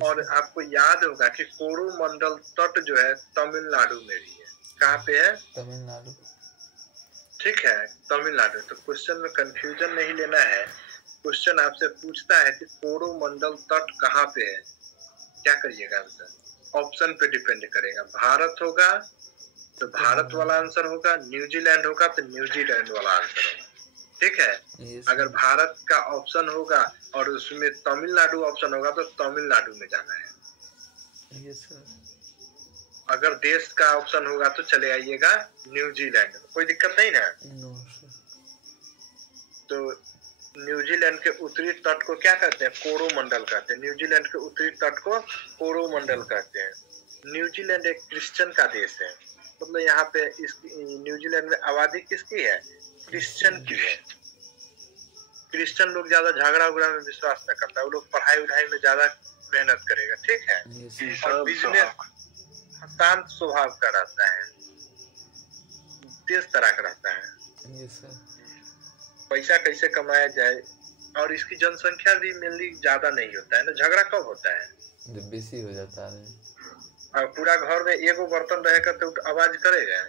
और आपको याद होगा कि कोरोमंडल तट जो है तमिलनाडु में भी है। कहाँ पे है? तमिलनाडु। ठीक है, तमिलनाडु। तो क्वेश्चन में कंफ्यूजन नहीं लेना है। क्वेश्चन आपसे पूछता है कि कोरोमंडल तट कहाँ पे है, क्या करिएगा आंसर? ऑप्शन पे डिपेंड करेगा। भारत होगा तो भारत वाला आंसर होगा, न्यूजीलैंड होगा तो न्यूजीलैंड वाला आंसर होगा। ठीक है, अगर भारत का ऑप्शन होगा और उसमें तमिलनाडु ऑप्शन होगा तो तमिलनाडु में जाना है। अगर देश का ऑप्शन होगा तो चले आइएगा न्यूजीलैंड। कोई दिक्कत नहीं ना? तो न्यूजीलैंड के उत्तरी तट को क्या कहते हैं? कोरोमंडल कहते हैं। न्यूजीलैंड के उत्तरी तट को कोरोमंडल कहते हैं। न्यूजीलैंड एक क्रिश्चियन का देश है, मतलब यहाँ पे इस न्यूजीलैंड में आबादी किसकी है? क्रिश्चियन की है। क्रिश्चियन लोग ज्यादा झगड़ा उगड़ा में विश्वास न करता है, वो लोग पढ़ाई उढ़ाई में ज्यादा मेहनत करेगा। ठीक है, और बिजनेस शांत स्वभाव का रहता है, तेज तरह का रहता है। पैसा कैसे कमाया जाए, और इसकी जनसंख्या भी मेनली ज्यादा नहीं होता है ना। झगड़ा कब होता है? जब बेसी हो जाता है। और पूरा घर में एगो बर्तन रहेगा तो आवाज करेगा?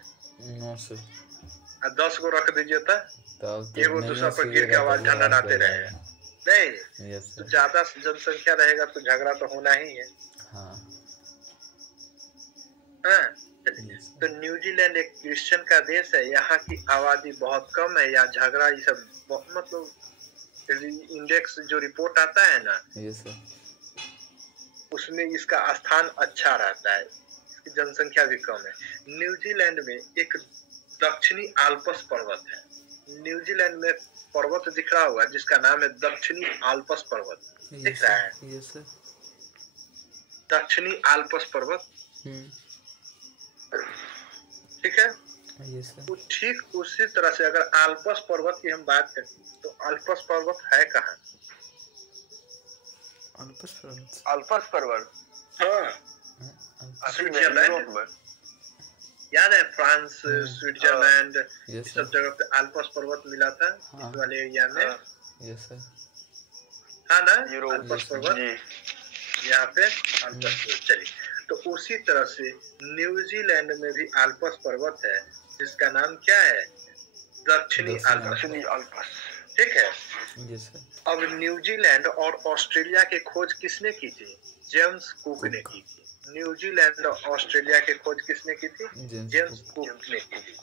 और 10 गो रख दीजिए तो एगो दूसरा पर गिर के आवाज ढनढनाते रहे नहीं। तो ज्यादा जनसंख्या रहेगा तो झगड़ा तो होना ही है। हाँ। तो न्यूजीलैंड एक क्रिश्चियन का देश है, यहाँ की आबादी बहुत कम है, यहाँ झगड़ा ये सब मतलब इंडेक्स जो रिपोर्ट आता है ना, उसमें इसका स्थान अच्छा रहता है, इसकी जनसंख्या भी कम है। न्यूजीलैंड में एक दक्षिणी आल्प्स पर्वत है। न्यूजीलैंड में पर्वत दिख रहा होगा जिसका नाम है दक्षिणी आल्प्स पर्वत। दिख रहा है? दक्षिणी आल्प्स पर्वत। ठीक है, तो ठीक उसी तरह से अगर आल्प्स पर्वत की हम बात करें तो आल्प्स पर्वत है कहाँ? अल्पस पर्वत, हाँ, स्विट्जरलैंड। याद है फ्रांस, स्विट्जरलैंड, इस सब जगह पे आल्प्स पर्वत मिला था, इस वाले एरिया में। हाँ ना, आल्प्स पर्वत यहाँ पे आल्प्स पर्वत। चलिए, तो उसी तरह से न्यूजीलैंड में भी आल्प्स पर्वत है जिसका नाम क्या है? दक्षिणी आल्प्स। ठीक है, अब न्यूजीलैंड और ऑस्ट्रेलिया की खोज किसने की थी? जेम्स कुक ने की थी। न्यूजीलैंड और ऑस्ट्रेलिया की खोज किसने की थी? जेम्स कुक ने की थी।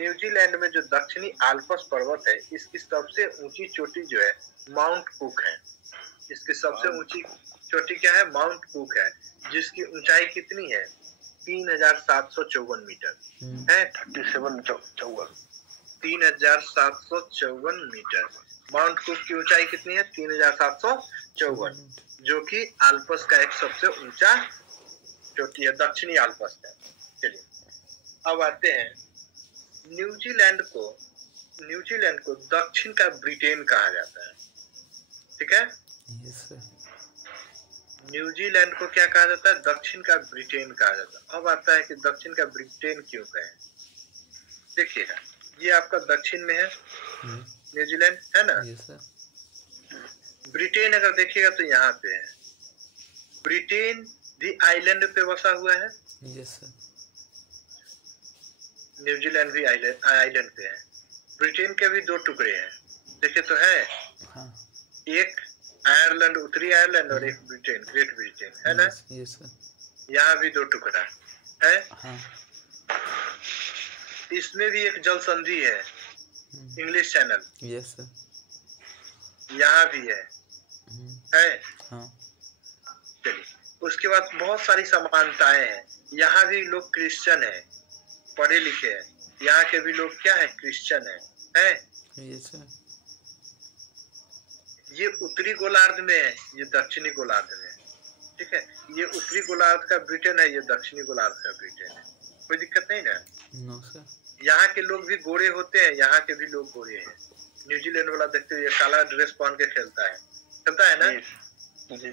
न्यूजीलैंड में जो दक्षिणी आल्प्स पर्वत है, इसकी सबसे ऊंची चोटी जो है माउंट कुक है। इसकी सबसे ऊंची चोटी क्या है? माउंट कुक है, जिसकी ऊंचाई कितनी है? 3754 मीटर है। 3754 3754 मीटर। माउंट कुक की ऊंचाई कितनी है? 3754, जो कि आल्प्स का एक सबसे ऊंचा चोटी है, दक्षिणी आल्प्स का। चलिए अब आते हैं न्यूजीलैंड को दक्षिण का ब्रिटेन कहा जाता है, ठीक है। न्यूजीलैंड को क्या कहा जाता है? दक्षिण का ब्रिटेन कहा जाता है। अब आता है कि दक्षिण का ब्रिटेन क्यों कहें। देखिएगा, ये आपका दक्षिण में है न्यूजीलैंड, है ना। ब्रिटेन अगर देखिएगा तो यहाँ पे है। ब्रिटेन भी आइलैंड पे बसा हुआ है। न्यूजीलैंड भी आइलैंड पे है। ब्रिटेन के भी दो टुकड़े हैं, देखिए तो है। एक आयरलैंड, उत्तरी आयरलैंड, और एक ब्रिटेन, ग्रेट ब्रिटेन, है ना। यहाँ भी दो टुकड़ा है। इसमें भी एक जल संधि है, इंग्लिश चैनल, यहाँ भी है। चलिए, उसके बाद बहुत सारी समानताएं हैं। यहाँ भी लोग क्रिश्चियन है, पढ़े लिखे हैं। यहाँ के भी लोग क्या है? क्रिश्चियन है। ये उत्तरी गोलार्ध में है, ये दक्षिणी गोलार्ध में है, ठीक है। ये उत्तरी गोलार्ध का ब्रिटेन है, ये दक्षिणी गोलार्ध का ब्रिटेन है। कोई दिक्कत नहीं ना? No sir. यहाँ के लोग भी गोरे होते हैं, यहाँ के भी लोग गोरे हैं। न्यूजीलैंड वाला देखते हुए काला ड्रेस पहन के खेलता है ना जी।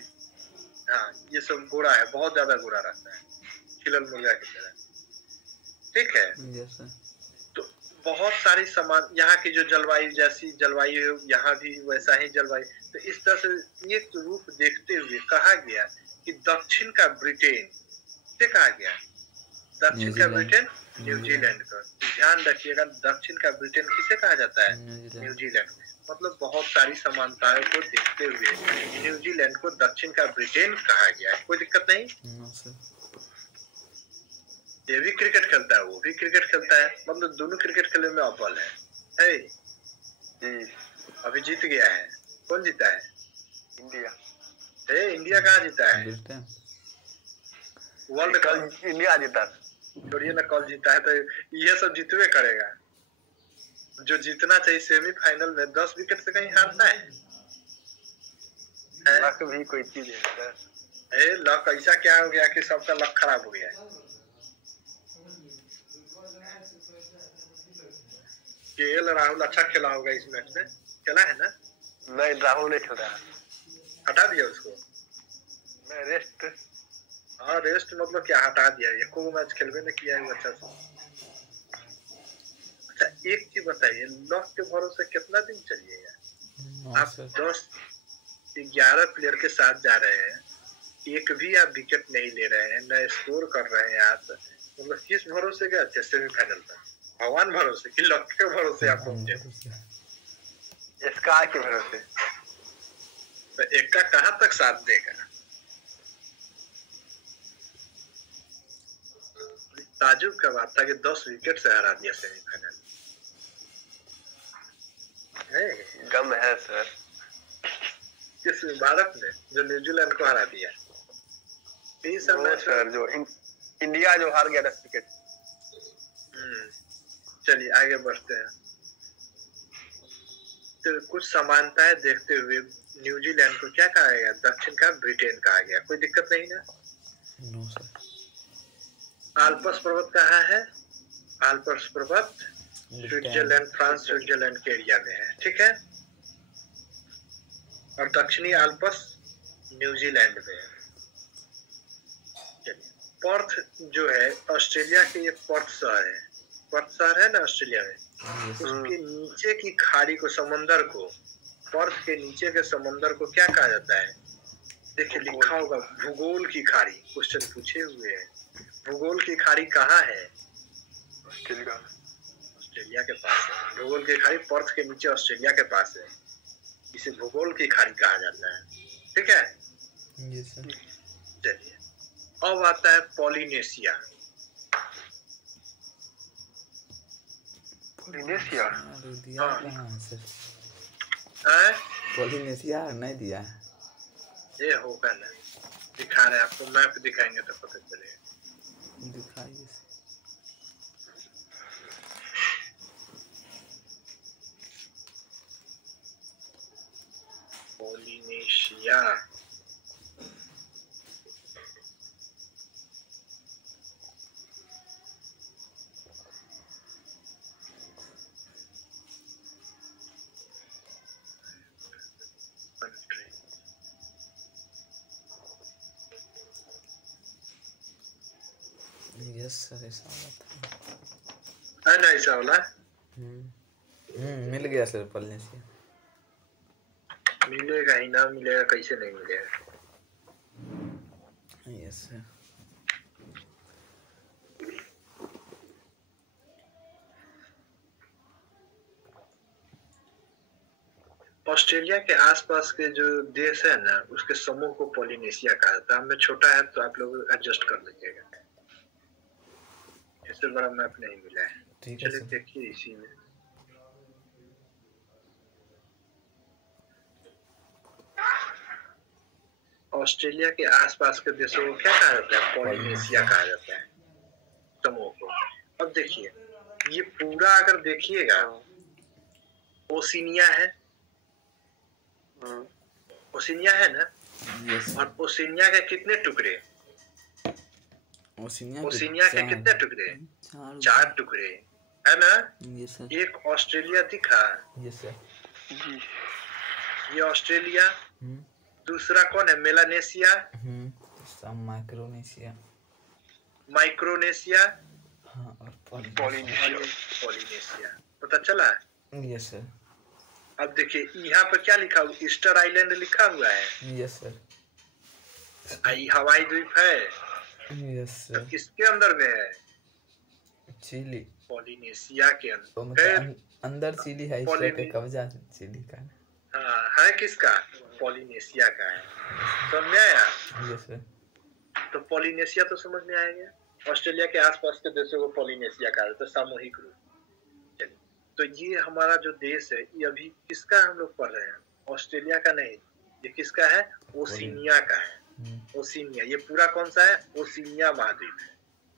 हाँ, ये सब गोरा है, बहुत ज्यादा गोरा रहता है, खिलल मुर्गा की तरह, ठीक है। तो बहुत सारी समान, यहाँ की जो जलवायु, जैसी जलवायु यहाँ भी वैसा ही जलवायु। तो इस तरह से एक रूप देखते हुए कहा गया कि दक्षिण का ब्रिटेन से कहा गया, दक्षिण का ब्रिटेन न्यूजीलैंड का। ध्यान रखिएगा, दक्षिण का ब्रिटेन किसे कहा जाता है? न्यूजीलैंड। मतलब बहुत सारी समानताओं को देखते हुए न्यूजीलैंड को दक्षिण का ब्रिटेन कहा गया है। कोई दिक्कत नहीं। ये भी क्रिकेट खेलता है, वो भी क्रिकेट खेलता है, मतलब दोनों क्रिकेट खेलने में अव्वल है। अभी जीत गया है। कौन जीता है? इंडिया। इंडिया कहाँ जीता है? वर्ल्ड कप इंडिया जीता। छोड़िए ना, कल जीता है तो ये सब जीतवे करेगा। जो जीतना चाहिए सेमीफाइनल में 10 विकेट से कहीं हारता है? लक भी कोई चीज है। लक ऐसा क्या हो गया कि सबका लक खराब हो गया? केएल राहुल अच्छा खेला होगा इस मैच में, खेला है ना? नहीं, राहुल नहीं खेला, हटा दिया उसको। मैं रेस्ट। हाँ, रेस्ट मतलब क्या, हटा दिया। एको मैच खेलने नहीं किया है अच्छा से। अच्छा, एक चीज बताइए, लक के भरोसे कितना दिन चलिएगा? आप 10-11 प्लेयर के साथ जा रहे हैं, एक भी आप विकेट नहीं ले रहे हैं, न स्कोर कर रहे हैं आप, मतलब किस भरोसे गए थे सेमीफाइनल तक? भगवान भरोसे कि लक के भरोसे आप पहुंचे? इसका के भरोसे। तो एक का कहाँ तक साथ देगा? ताजुब का बात था कि 10 विकेट से हरा दिया सेमीफाइनल। गम है सर। किस भारत ने जो न्यूजीलैंड को हरा दिया? सर जो इंडिया जो हार गया 10 विकेट। चलिए आगे बढ़ते हैं। तो कुछ समानताएं देखते हुए न्यूजीलैंड को क्या कहा गया? दक्षिण का ब्रिटेन कहा गया। कोई दिक्कत नहीं ना? No sir. आल्प्स पर्वत कहाँ है? आल्प्स पर्वत स्विट्जरलैंड, फ्रांस, स्विट्जरलैंड के एरिया में है, ठीक है। और दक्षिणी आल्प्स न्यूजीलैंड में है। पर्थ जो है ऑस्ट्रेलिया के एक पर्थ शहर है। पर्थ शहर है ना ऑस्ट्रेलिया में, उसके नीचे की खाड़ी को, समंदर को, पर्थ के नीचे के समंदर को क्या कहा जाता है? देखिए लिखा होगा भूगोल की खाड़ी, क्वेश्चन पूछे हुए हैं। भूगोल की खाड़ी कहाँ है? ऑस्ट्रेलिया के पास है। भूगोल की खाड़ी पर्थ के नीचे ऑस्ट्रेलिया के पास है, इसे भूगोल की खाड़ी कहा जाता है, ठीक है। चलिए अब आता है पॉलिनेशिया। पॉलिनेशिया पॉलिनेशिया नहीं दिया, ये होगा ना, दिखा रहे आपको, मैप दिखाएंगे तो पता चलेगा। दिखाइए। या यस सर ऐसा होता है ना ऐसा वाला मिल गया सर पॉलिनेशिया। मिलेगा ही ना, मिलेगा कैसे नहीं मिलेगा। Yes sir. ऑस्ट्रेलिया के आसपास के जो देश है ना उसके समूह को पॉलिनेशिया कहा जाता है। हमें छोटा है तो आप लोग एडजस्ट कर लीजिएगा, इससे बड़ा मैप नहीं मिला है। ठीक है चलिए सर। देखिए इसी में ऑस्ट्रेलिया के आसपास के देशों को क्या कहा जाता है? पॉलिनेशिया कहा जाता है समूह को। अब देखिए ये पूरा अगर देखिएगा ओशिनिया है, ओशिनिया है ना। यस और ओशिनिया के कितने टुकड़े? ओशिनिया के कितने टुकड़े? 4 टुकड़े है ना। Yes sir. एक ऑस्ट्रेलिया दिखा, यस सर। ये ऑस्ट्रेलिया। दूसरा कौन है? मेलानेशिया, माइक्रोनेशिया, माइक्रोनेशिया, हाँ, और पॉलिनेशिया। पता चला? Yes sir. अब देखिए यहाँ पर क्या लिखा हुआ? ईस्टर आइलैंड लिखा हुआ है। Yes sir. हवाई द्वीप है। यस तो सर। किसके अंदर में है? चिली। पॉलिनेशिया के तो अंदर। मतलब अंदर चिली है, इसका पे कब्जा चिली का है। हाँ है किसका? पॉलिनेशिया का है। समझ में आया? Yes sir. तो पॉलिनेशिया तो समझ में आएगा। ऑस्ट्रेलिया के आसपास के देशों को पॉलिनेशिया कहा जाता है, सामूहिक रूप। चलिए तो ये हमारा जो देश है ये अभी किसका हम लोग पढ़ रहे हैं? ऑस्ट्रेलिया का नहीं, ये किसका है? ओशिनिया का है। ओशिनिया, ये पूरा कौन सा है? ओशिनिया महाद्वीप है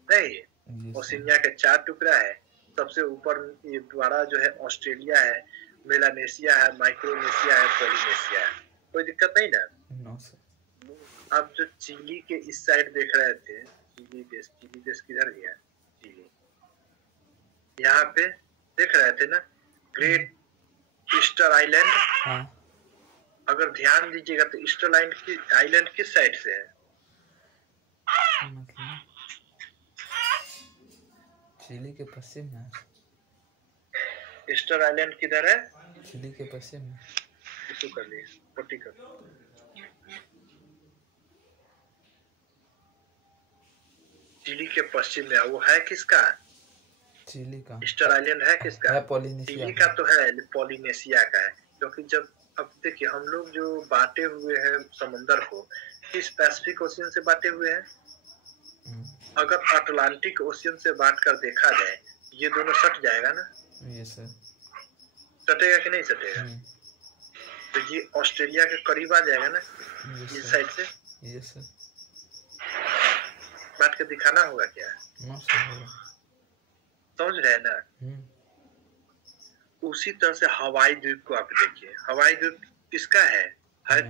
नहीं। ओशिनिया के 4 टुकड़ा है। सबसे ऊपर ये बड़ा जो है ऑस्ट्रेलिया है, मेलानेशिया है, माइक्रोनेशिया है, पॉलिनेशिया है। कोई दिक्कत नहीं ना? No sir. आप जो चिली के इस साइड देख रहे थे, चिली देश किधर गया? चिली यहाँ पे देख रहे थे ना, ग्रेट ईस्टर आइलैंड। हाँ। अगर ध्यान दीजिएगा तो ईस्टर आइलैंड किस साइड से है? मतलब चिली के पश्चिम में। ईस्टर आइलैंड किधर है? चिली के पश्चिम में। इसको कर लिए, पट्टी कर। चिली के पश्चिम में वो है किसका? चिली का। ईस्टर आइलैंड है किसका? है पॉलिनेशिया। चिली का तो है, पॉलिनेशिया का है। क्योंकि जब अब देखिए हम लोग जो बांटे हुए हैं समंदर को, किस पैसिफिक ओशियन से बांटे हुए हैं? अगर अटलांटिक ओशियन से बांट कर देखा जाए ये दोनों सट जाएगा ना? Yes sir. सटेगा कि नहीं सटेगा? तो ये ऑस्ट्रेलिया के करीब आ जाएगा ना ये साइड से। Yes sir. बांट के दिखाना होगा क्या? No sir. समझ रहे हैं ना? उसी तरह से हवाई द्वीप को आप देखिए। हवाई द्वीप किसका है?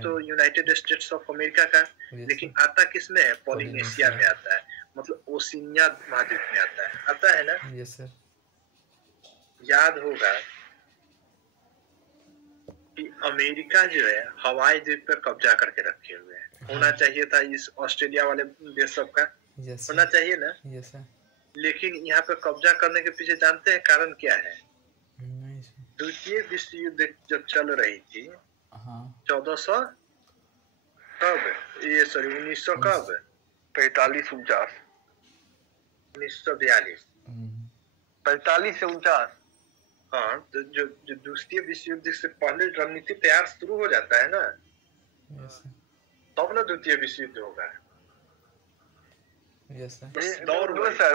तो यूनाइटेड स्टेट्स ऑफ अमेरिका का, लेकिन आता किस में है? पॉलिनेशिया में आता है। मतलब ओशिनिया महाद्वीप में आता है ना? Yes sir. याद होगा कि अमेरिका जो है हवाई द्वीप पे कब्जा करके रखे हुए है। होना चाहिए था इस ऑस्ट्रेलिया वाले देश सब का, होना चाहिए ना? Yes sir. लेकिन यहाँ पे कब्जा करने के पीछे जानते हैं कारण क्या है? द्वितीय विश्व युद्ध जब चल रही थी, 1400 कब? ये सॉरी 1900 कब? 45-49 1942 45 से 49। हाँ तो जो द्वितीय विश्व युद्ध से पहले रणनीति तैयार शुरू हो जाता है ना, तब ना द्वितीय विश्व युद्ध होगा। दौर सर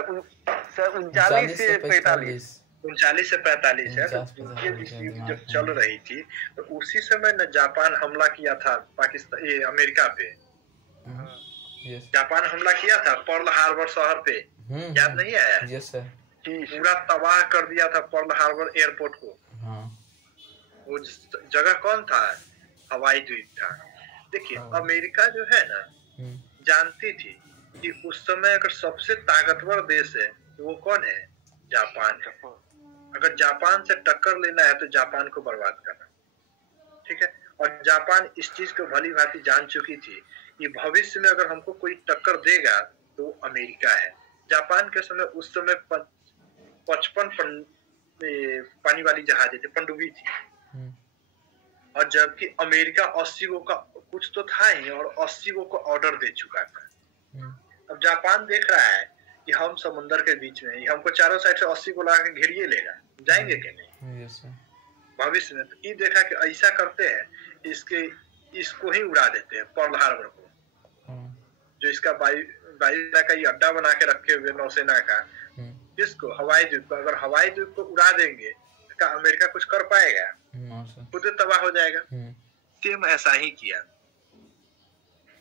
39 से 45 39 से 45 है। द्वितीय विश्व युद्ध जब चल रही थी तो उसी समय न जापान हमला किया था पाकिस्तान, ये अमेरिका पे। जापान हमला किया था पर्ल हार्बर शहर पे, याद नहीं आया? Yes sir. पूरा तबाह कर दिया था पर्ल हार्बर एयरपोर्ट को। वो जगह कौन था? हवाई द्वीप था। देखिए अमेरिका जो है ना जानती थी कि उस समय अगर सबसे ताकतवर देश है तो वो कौन है? जापान है। अगर जापान से टक्कर लेना है तो जापान को बर्बाद करना, ठीक है। और जापान इस चीज को भली भांति जान चुकी थी कि भविष्य में अगर हमको कोई टक्कर देगा तो अमेरिका है। जापान के समय उस समय 55 पानी वाली जहाजें थी, पनडुब्बी थी, और जबकि अमेरिका 80 गो का कुछ तो था ही और 80 गो को ऑर्डर दे चुका था। अब जापान देख रहा है कि हम समुद्र के बीच में, हमको चारों साइड से 80 को लगा के घेरिए लेगा, जाएंगे कि नहीं भविष्य में? तो ये देखा कि ऐसा करते हैं इसको ही उड़ा देते हैं, पर्ल हार्बर को, जो इसका वायुसेना का ये अड्डा बना के रखे हुए नौसेना का, किसको? हवाई द्वीप को। अगर हवाई द्वीप को उड़ा देंगे तो अमेरिका कुछ कर पाएगा? खुद तबाह हो जाएगा। सेम ऐसा ही किया,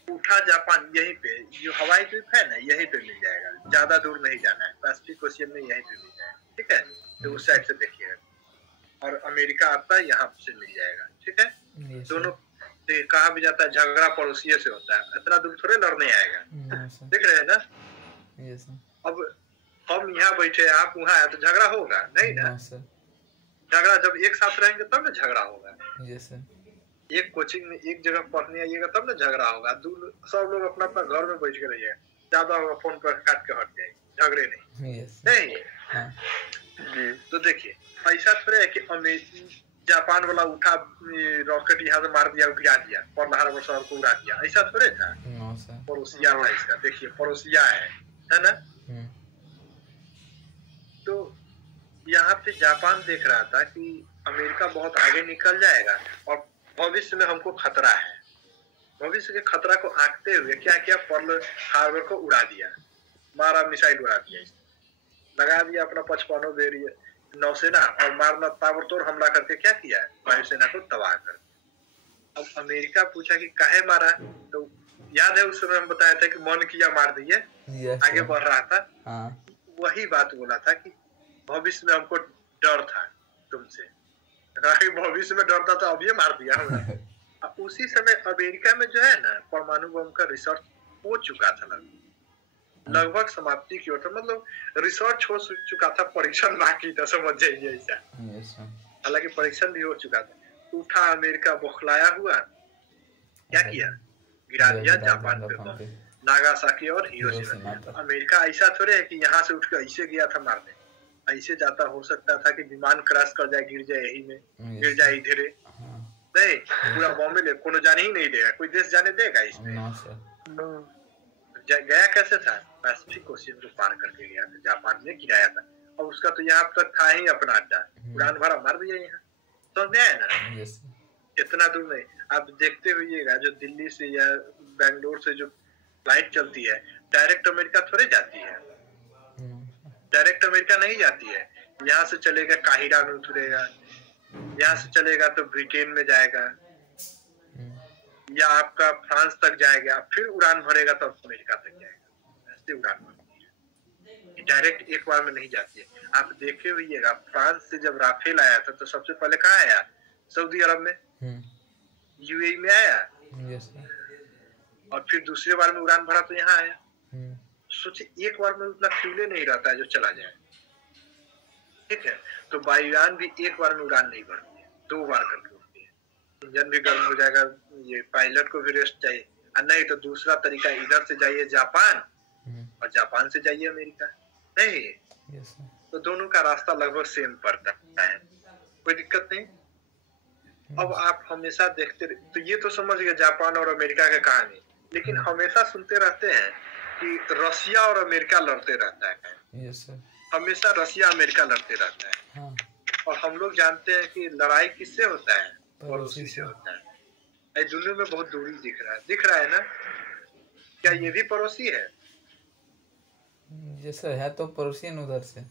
उठा जापान यहीं पे, जो हवाई द्वीप है ना यहीं पे मिल जाएगा, ज्यादा दूर नहीं जाना है, पैसिफिक ओशियन में यहीं पे मिल जाएगा, ठीक है। तो उस साइड से देखिएगा, और अमेरिका आपका यहाँ से मिल जाएगा, ठीक है। दोनों कहा भी जाता है झगड़ा पड़ोसियों से होता है, इतना दूर थोड़े लड़ने आएगा, देख रहे हैं ना। अब हम यहाँ बैठे, आप वहाँ है, तो झगड़ा होगा नहीं ना? झगड़ा जब एक साथ रहेंगे तब ना झगड़ा होगा। एक कोचिंग में एक जगह पढ़ने आइएगा तब ना झगड़ा होगा। दूर सब लोग अपना अपना घर में बैठ के रहिए, ज्यादा होगा फोन पर काट के हट जाए, झगड़े नहीं। नहीं तो देखिए ऐसा थोड़े है कि जापान वाला उठा रॉकेट यहाँ से मार दिया, गिरा दिया, पर्ल हार्बर शहर को उड़ा दिया, ऐसा थोड़े था। पड़ोसिया था इसका, देखिए पड़ोसिया है ना। तो यहाँ पे जापान देख रहा था कि अमेरिका बहुत आगे निकल जाएगा और भविष्य में हमको खतरा है। भविष्य के खतरा को आंकते हुए क्या किया? पर्ल हार्बर को उड़ा दिया, मारा, मिसाइल उड़ा दिया, लगा दिया अपना 55 बेरिय नौसेना, और मारना ताबड़तोड़ हमला करके क्या किया? वायुसेना को तबाह कर दिया। अब अमेरिका पूछा कि काहे मारा? तो याद है उस समय हम बताया था कि मन किया मार दिए, आगे बढ़ रहा था। वही बात बोला था कि भविष्य में हमको डर था तुमसे, भविष्य में डर था तो अब ये मार दिया हमने। अब उसी समय अमेरिका में जो है ना परमाणु बम का रिसर्च हो चुका था, लगभग समाप्ति की ओर था, मतलब रिसर्च हो चुका था, परीक्षण बाकी था, समझ जाइए ऐसा। हालांकि परीक्षण भी हो चुका था। उठा अमेरिका बौखलाया हुआ, क्या किया? गिरा दिया जापान पे बम, नागासाकी और हिरोशिमा। अमेरिका ऐसा थोड़े है कि यहाँ से उठ के ऐसे गया था मारने, ऐसे जाता हो सकता था कि विमान क्रैश कर जाए, गिर जाए यही में, गिर जाए इधर, नहीं पूरा बॉम्बे ले, कोनो जाने ही नहीं देगा, कोई देश जाने देगा इसमें? गया कैसे था? पैसिफिक ओशियन को पार करके गया था, जापान में गिराया था, और उसका तो यहाँ तक था ही अपना अड्डा, उड़ान भरा मार दिया यहाँ, समझ में आया ना? इतना दूर नहीं। आप देखते हुइएगा जो दिल्ली से या बेंगलोर से जो फ्लाइट चलती है, डायरेक्ट अमेरिका थोड़े जाती है, डायरेक्ट अमेरिका नहीं जाती है। यहाँ से चलेगा काहिरा में उतरेगा, यहाँ से चलेगा तो ब्रिटेन में जाएगा, या आपका फ्रांस तक जाएगा, फिर उड़ान भरेगा तो अमेरिका तक जाएगा, ऐसे उड़ान भरती है, डायरेक्ट एक बार में नहीं जाती है। आप देखे हुइएगा फ्रांस से जब राफेल आया था तो सबसे पहले कहाँ आया? सऊदी अरब में, यूएई में आया, और फिर दूसरी बार में उड़ान भरा तो यहाँ आया। सोचिए एक बार में उतना फ्यूले नहीं रहता है जो चला जाए, ठीक है। तो वायुयान भी एक बार में उड़ान नहीं भरती है, 2 बार करके उड़ती है, इंजन भी गर्म हो जाएगा, ये पायलट को भी रेस्ट चाहिए, और नहीं तो दूसरा तरीका, इधर से जाइए जापान और जापान से जाइए अमेरिका, नहीं तो दोनों का रास्ता लगभग सेम पड़ता है, कोई दिक्कत नहीं। अब आप हमेशा देखते, तो ये तो समझ गए जापान और अमेरिका की कहानी, लेकिन हमेशा सुनते रहते हैं कि रसिया और अमेरिका लड़ते रहता है, हमेशा रसिया अमेरिका लड़ते रहता है, और हम लोग जानते हैं कि लड़ाई किससे होता है? पड़ोसी से होता है। दुनिया में बहुत दूरी दिख रहा है ना, क्या ये भी पड़ोसी है? जैसे है तो पड़ोसी है उधर से,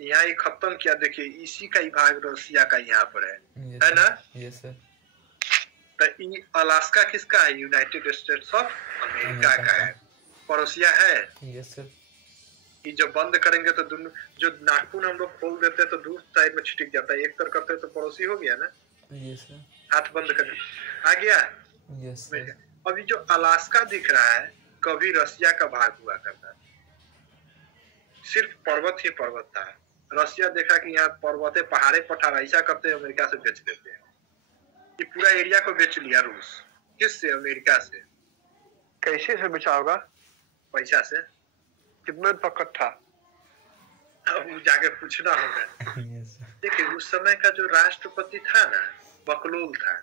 यहाँ ही खत्म किया। देखिए इसी का ही भाग रसिया का यहाँ पर है ना? Yes sir. तो अलास्का किसका है? यूनाइटेड स्टेट्स ऑफ अमेरिका का है, पड़ोसिया है। Yes sir. कि जब बंद करेंगे तो दोनों, जो नाखून हम लोग खोल देते हैं तो दूर साइड में छिटक जाता है, एक तरफ करते हैं तो पड़ोसी हो गया ना। Yes sir. हाथ बंद कर आ गया। Yes sir. अभी जो अलास्का दिख रहा है कभी रसिया का भाग हुआ करता, सिर्फ पर्वत ही पर्वत था। रसिया देखा कि यहाँ पर्वत पहाड़े पठार ऐसा करते हैं, अमेरिका से बेच देते हैं। ये पूरा एरिया को बेच लिया रूस। किससे? अमेरिका से। कैसे से बेचा होगा? पैसा से। कितना पकड़ था? अब जाके पूछना होगा। देखिए उस समय का जो राष्ट्रपति था ना, बकलोल था,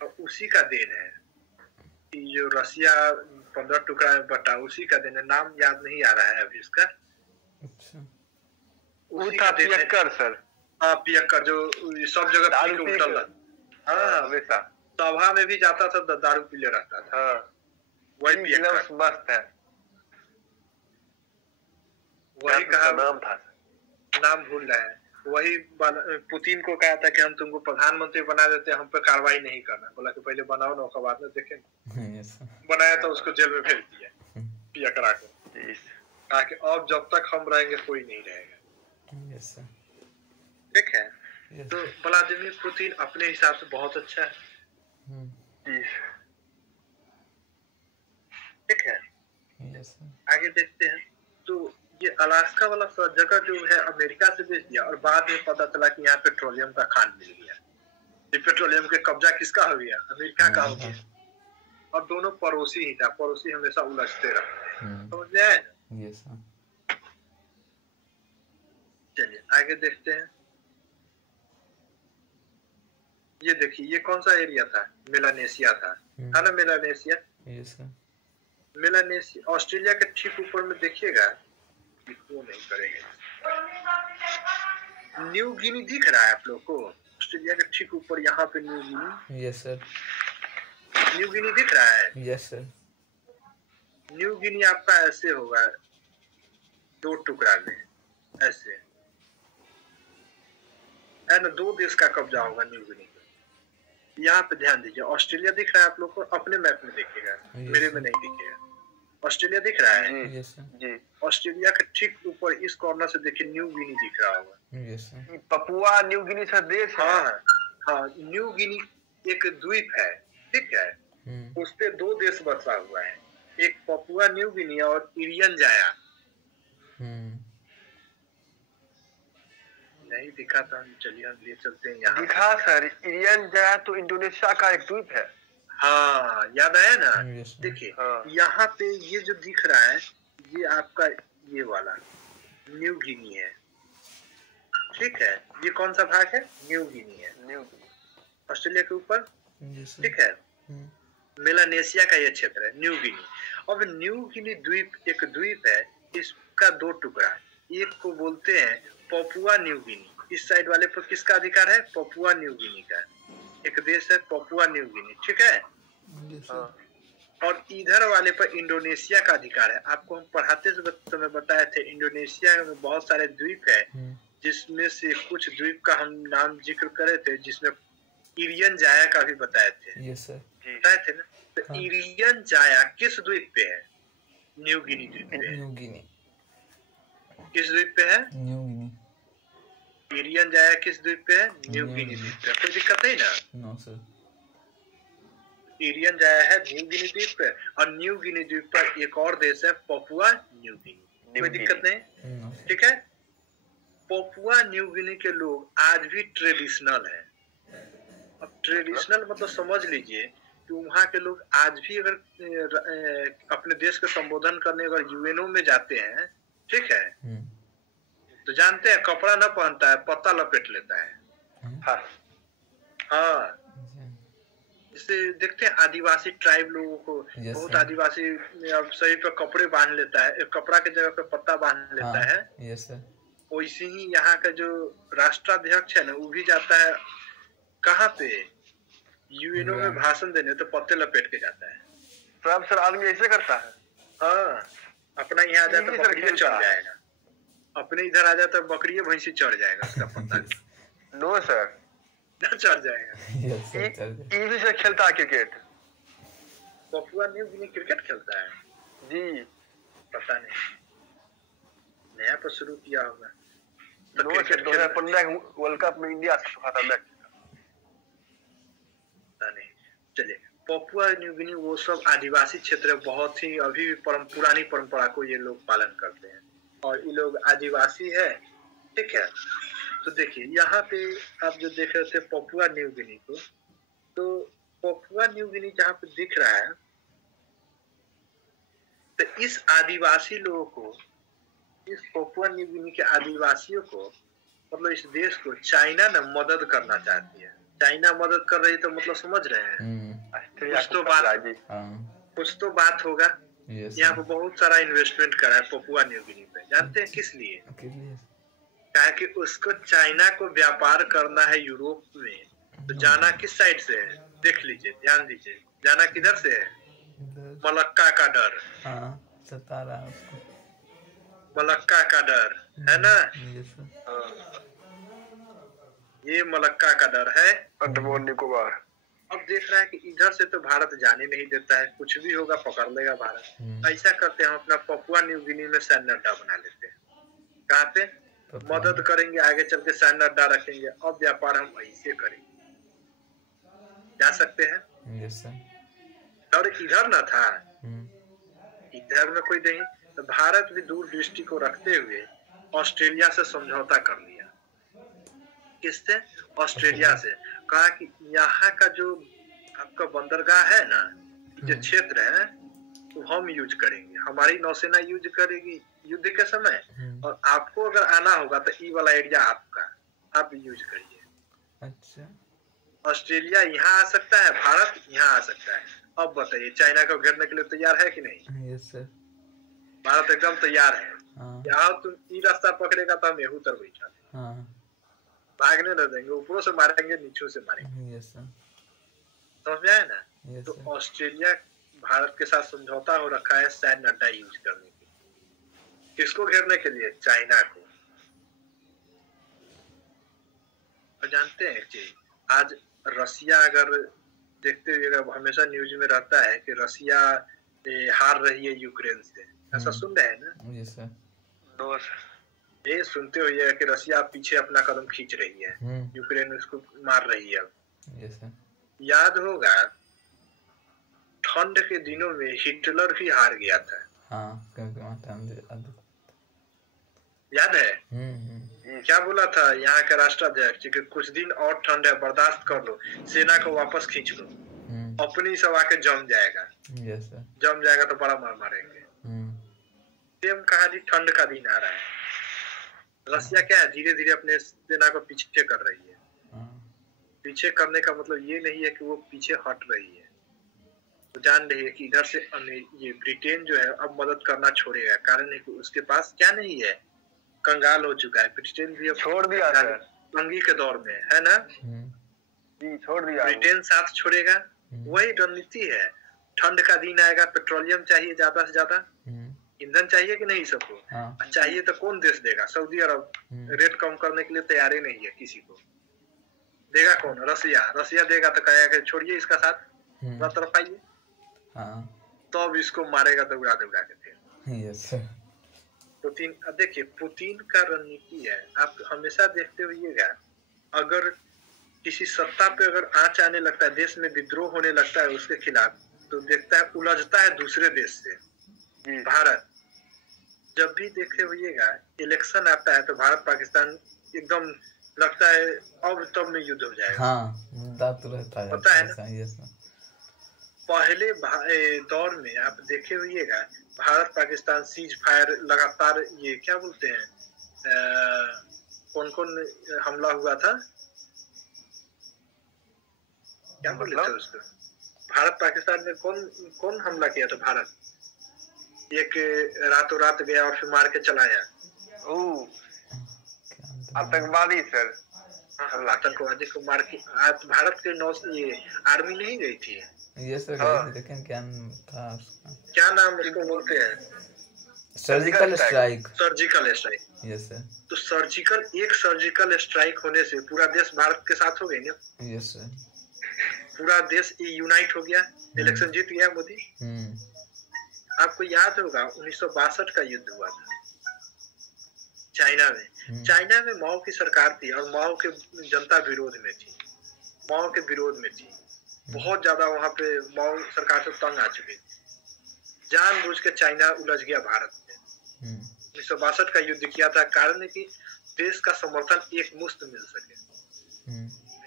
और उसी का देन है कि जो रसिया 15 टुकड़ा में बटा, उसी का देन है। नाम याद नहीं आ रहा है अभी इसका। अच्छा। उसी का देन है सर। हाँ, पियक्कर जो सब जगह पी के उठल। हाँ, हमेशा सभा में भी जाता था, दारू पी ले रहता था। वही पियक्कर मस्त है। वही कहा नाम था, नाम भूल रहे हैं। वही पुतिन को कहा था कि हम तुमको प्रधानमंत्री बना देते हैं, हम पे कार्रवाई नहीं करना। बोला कि पहले बनाओ ना, उसके बाद में देखेंगे। बनाया तो उसको जेल में भेज दिया पियकरा को। कहा कि अब जब तक हम रहेंगे कोई नहीं रहेगा। ठीक है। तो व्लादिमीर पुतिन अपने हिसाब से बहुत अच्छा है। ठीक है। आगे देखते हैं। तो ये अलास्का वाला जगह जो है अमेरिका से बेच दिया, और बाद में पता चला कि यहाँ पेट्रोलियम का खान मिल गया। ये पेट्रोलियम के कब्जा किसका हो गया? अमेरिका का हो गया। और दोनों पड़ोसी ही था। पड़ोसी हमेशा उलझते रहते हैं, समझ में आए? चलिए आगे देखते हैं। ये देखिए, ये कौन सा एरिया था? मेलानेशिया था, है ना? मेलानेशिया। मेलानेशिया ऑस्ट्रेलिया के ठीक ऊपर में देखिएगा, वो नहीं करेंगे। न्यू गिनी दिख रहा है आप लोग को? ऑस्ट्रेलिया के ठीक ऊपर यहाँ पे New Guinea. Yes sir. New Guinea दिख रहा है? Yes sir. न्यू गिनी आपका ऐसे होगा, 2 टुकड़ा में ऐसे, है ना? 2 देश का कब्जा होगा न्यू गिनी। यहाँ पे ध्यान दीजिए, ऑस्ट्रेलिया दिख रहा है आप लोग को? अपने मैप में देखिएगा, मेरे में नहीं दिखेगा। ऑस्ट्रेलिया दिख रहा है? जी। ऑस्ट्रेलिया के ठीक ऊपर इस कॉर्नर से देखिए न्यू गिनी दिख रहा होगा। पपुआ न्यू गिनी सा देश है। हाँ, न्यू गिनी एक द्वीप है, ठीक है। उस पे 2 देश बसा हुआ है, एक पपुआ न्यू गिनी और इरियन जाया। नहीं दिखा था, चलिए हम ले चलते हैं यहाँ। दिखा सर, इरियन जाया तो इंडोनेशिया का एक द्वीप है। हाँ, याद आया ना? देखिए यहाँ पे ये जो दिख रहा है, ये आपका ये वाला न्यू गिनी है, ठीक है। ये कौन सा भाग है? न्यू गिनी है, न्यू गिनी ऑस्ट्रेलिया के ऊपर, ठीक है। मेलानेशिया का ये क्षेत्र है न्यू गिनी। अब न्यू गिनी द्वीप एक द्वीप है, इसका 2 टुकड़ा। एक को बोलते हैं पपुआ न्यू गिनी। इस साइड वाले पर किसका अधिकार है? पपुआ न्यू गिनी का। एक देश है पपुआ न्यू गिनी, ठीक है। और इधर वाले पर इंडोनेशिया का अधिकार है। आपको हम पढ़ाते समय बताए थे, इंडोनेशिया में बहुत सारे द्वीप है, जिसमें से कुछ द्वीप का हम नाम जिक्र करे थे, जिसमें इरियन जाया का भी बताए थे। Yes sir. बताए थे ना? तो इरियन जाया किस द्वीप पे है? न्यू गिनी द्वीप पे। न्यू गिनी किस द्वीप पे है? New Guinea. इरियन जाया किस द्वीप पे है? न्यू गिनी द्वीप पे। कोई दिक्कत नहीं ना? No sir. इरियन जाया है न्यू गिनी द्वीप पे, और न्यू गिनी द्वीप पर एक और देश है पपुआ न्यू गिनी। कोई दिक्कत नहीं, ठीक है। पपुआ न्यू गिनी के लोग आज भी ट्रेडिशनल है। अब ट्रेडिशनल मतलब समझ लीजिए कि वहाँ के लोग आज भी अगर अपने देश का संबोधन करने अगर यूएनओ में जाते हैं, ठीक है, तो जानते हैं कपड़ा न पहनता है, पत्ता लपेट लेता है। हाँ, जैसे देखते हैं आदिवासी ट्राइब लोगों को, बहुत आदिवासी अब सही पे कपड़े बांध लेता है, कपड़ा के जगह पे पत्ता बांध लेता है। वैसे ही यहाँ का जो राष्ट्राध्यक्ष है ना, वो भी जाता है कहाँ पे? यूएनओ में भाषण देने, तो पत्ते लपेट के जाता है। सब सर आदमी ऐसे करता है। हाँ, अपना यहाँ आ जाता तो बकरी चढ़ जाएगा, अपने इधर आ जाता बकरी भैंसी चढ़ जाएगा उसका पत्ता। नो सर, चढ़ जाएगा। इजी से खेलता है cricket. Papua New Guinea cricket खेलता है जी? पता नहीं, नया पर शुरू किया होगा। तो क्रिकेट 2015 वर्ल्ड कप में इंडिया हारा था मैच। नहीं, चलिए पपुआ न्यू गिनी वो सब आदिवासी क्षेत्र बहुत ही अभी भी पुरानी परंपरा को ये लोग पालन करते हैं और ये लोग आदिवासी है, ठीक है। तो देखिए यहाँ पे आप जो देख रहे थे पपुआ न्यू गिनी को, तो पपुआ न्यू गिनी जहाँ पे दिख रहा है, तो इस आदिवासी लोगों को, इस पपुआ न्यू गिनी के आदिवासियों को, मतलब इस देश को चाइना ना मदद करना चाहती है। चाइना मदद कर रही तो मतलब समझ रहे हैं, कुछ तो बात होगा। यहाँ पे बहुत सारा इन्वेस्टमेंट करा है पपुआ न्यू गिनी पे, जानते हैं किस लिए? क्या कि उसको चाइना को व्यापार करना है यूरोप में, तो जाना किस साइड से है देख लीजिए, ध्यान दीजिए, जाना किधर से है? मलक्का का डर, सता रहा उसको, मलक्का का डर है ना, ये मलक्का का डर है, अंडमान निकोबार। अब देख रहा है कि इधर से तो भारत जाने नहीं देता है, कुछ भी होगा पकड़ लेगा भारत। ऐसा करते हैं, हम अपना पपुआ न्यू गिनी में सैन्य अड्डा बना लेते हैं। कहाँ पे? मदद करेंगे, आगे चल के सैन्य अड्डा रखेंगे, अब व्यापार हम ऐसे करेंगे, जा सकते हैं। और इधर ना था, इधर में कोई नहीं, तो भारत भी दूरदृष्टि को रखते हुए ऑस्ट्रेलिया से समझौता कर लिया। किससे? ऑस्ट्रेलिया से। कहा कि यहाँ का जो आपका बंदरगाह है ना, जो क्षेत्र है, तो हम यूज करेंगे, हमारी नौसेना यूज करेगी युद्ध के समय, और आपको अगर आना होगा तो ये वाला एरिया आपका, आप यूज करिए। अच्छा, ऑस्ट्रेलिया यहाँ आ सकता है, भारत यहाँ आ सकता है। अब बताइए चाइना को घेरने के लिए तैयार है कि नहीं? यस सर, भारत एकदम तैयार है। यहाँ तुम ये रास्ता पकड़ेगा तो हम यहू तर बैठा, भागने न देंगे, ऊपरों से मारेंगे, नीचों से मारेंगे। यस सर, समझ में आया ना? यस तो सर। ऑस्ट्रेलिया भारत के साथ समझौता हो रखा है सैन्य अड्डा यूज करने के लिए। किसको घेरने के लिए? चाइना को। और जानते हैं कि आज रसिया, अगर देखते हुए हमेशा न्यूज में रहता है कि रसिया हार रही है यूक्रेन से, ऐसा सुन रहे हैं ना? Yes sir. तो ये सुनते हुए कि रसिया पीछे अपना कदम खींच रही है, यूक्रेन उसको मार रही है। Yes sir. याद होगा ठंड के दिनों में हिटलर भी हार गया था। याद है? क्या बोला था यहाँ के राष्ट्राध्यक्ष कि कुछ दिन और ठंड है, बर्दाश्त कर लो, सेना को वापस खींच लो, अपनी सब आके जम जाएगा। Yes sir. जम जाएगा तो बड़ा मार मारेंगे। सेम कहानी ठंड का दिन आ रहा है। रसिया क्या है, धीरे धीरे अपने सेना को पीछे कर रही है। पीछे करने का मतलब ये नहीं है कि वो पीछे हट रही है, तो जान रही है कि इधर से ये ब्रिटेन जो है अब मदद करना छोड़ेगा। कारण है कि उसके पास क्या नहीं है, कंगाल हो चुका है। ब्रिटेन भी अब छोड़ दिया, तंगी के दौर में है ना, छोड़ दिया। ब्रिटेन साथ छोड़ेगा, वही रणनीति है। ठंड का दिन आएगा, पेट्रोलियम चाहिए ज्यादा से ज्यादा, ईंधन चाहिए कि नहीं सबको? चाहिए तो कौन देश देगा? सऊदी अरब रेट कम करने के लिए तैयार ही नहीं है किसी को। देगा कौन? रसिया। रसिया देगा तो कहेगा कि छोड़िए इसका साथ, तरफ आइए, तो अब इसको मारेगा दौड़ा दौड़ा के फिर। Yes sir. पुतिन, देखिए पुतिन का रणनीति है, आप हमेशा देखते होइएगा, अगर किसी सत्ता पे अगर आंच आने लगता है, देश में विद्रोह होने लगता है उसके खिलाफ, तो देखता है उलझता है दूसरे देश से। भारत जब भी देखे होइएगा इलेक्शन आता है तो भारत पाकिस्तान एकदम लगता है अब तब में युद्ध हो जाएगा। मुद्दा तो रहता है, पता है ना? पहले दौर में आप देखे होइएगा भारत पाकिस्तान सीज फायर लगातार, ये क्या बोलते हैं, कौन कौन हमला हुआ था, क्या बोलते थे उसको? भारत पाकिस्तान में कौन हमला किया था? भारत एक रातों रात गया और फिर मार के चलाया। आतंकवादी सर, आतंकवादी को मार के। भारत के ये आर्मी नहीं गई थी? ये सर, लेकिन क्या था उसका, क्या नाम उसको बोलते हैं? Surgical strike. Surgical strike. Yes sir. तो सर्जिकल स्ट्राइक होने से पूरा देश भारत के साथ हो गई ना? Yes sir. पूरा देश यूनाइट हो गया, इलेक्शन जीत गया मोदी। आपको याद होगा 1962 का युद्ध हुआ था, चाइना में। चाइना में माओ की सरकार थी और माओ के जनता विरोध में थी, माओ के विरोध में थी, बहुत ज्यादा वहां पे माओ सरकार से तंग आ चुकी थी। जानबूझ के चाइना उलझ गया भारत में, 1962 का युद्ध किया था, कारण है कि देश का समर्थन एक मुश्त मिल सके।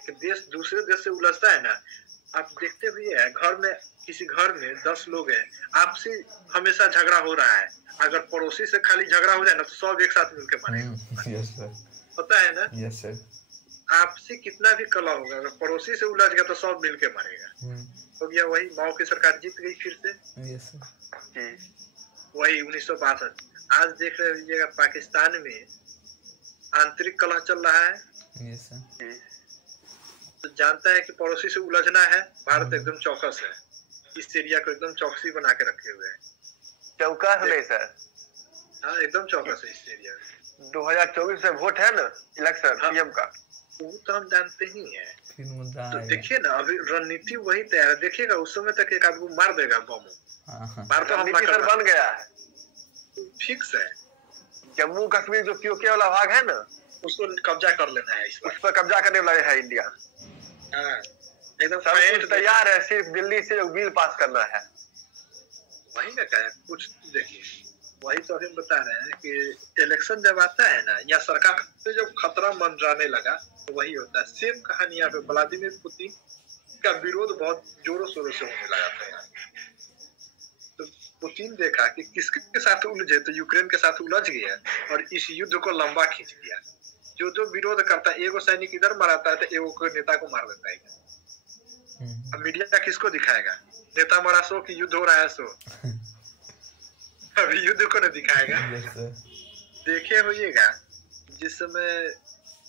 कि देश दूसरे देश से उलझता है ना, आप देखते हुए है, घर में किसी घर में 10 लोग हैं, आपसे हमेशा झगड़ा हो रहा है, अगर पड़ोसी से खाली झगड़ा हो जाए ना तो सब एक साथ मिलकर मारेगा। यस सर, पता है ना? Yes sir. आपसे कितना भी कला होगा, अगर पड़ोसी से उलझ गया तो सब मिलके मारेगा। हो गया वही, माओ की सरकार जीत गई फिर से। Yes sir. वही 1962। आज देख रहे पाकिस्तान में आंतरिक कलह चल रहा है। Yes sir. तो जानता है कि पड़ोसी से उलझना है, भारत एकदम चौकस है, इस एरिया को एकदम चौकसी बना के रखे हुए है। चौकस नहीं सर, हाँ एकदम चौकस है इस एरिया में। 2024 में वोट है ना, इलेक्शन पीएम का, वो तो हम जानते ही है। तो देखिए ना, अभी रणनीति वही तैयार है, देखिएगा उस समय तक एक आदमी मार देगा बम, मार तो रणनीति सर बन गया है, फिक्स है। जम्मू कश्मीर जो पीओके वाला भाग है ना, उसको कब्जा कर लेना है, उस पर कब्जा करने वाला है इंडिया। हाँ, एकदम सब कुछ तैयार है, सिर्फ दिल्ली से एक बिल पास करना है। वही ना कहे कुछ, देखिए वही तो हम बता रहे हैं कि इलेक्शन जब आता है ना, या सरकार पे जब खतरा मंडराने लगा तो वही होता है। सेम कहानी यहाँ पे व्लादिमीर पुतिन का विरोध बहुत जोरों शोरों से होने लगा था यहाँ। तो पुतिन देखा कि किसके साथ उलझे, तो यूक्रेन के साथ उलझ गया और इस युद्ध को लंबा खींच दिया। जो जो विरोध करता है, एगो सैनिक इधर मराता है तो एगो को नेता को मार देता है। अब मीडिया किसको दिखाएगा? नेता मरा सो कि युद्ध हो रहा है सो? अभी युद्ध को न दिखाएगा। देखे होइएगा जिस समय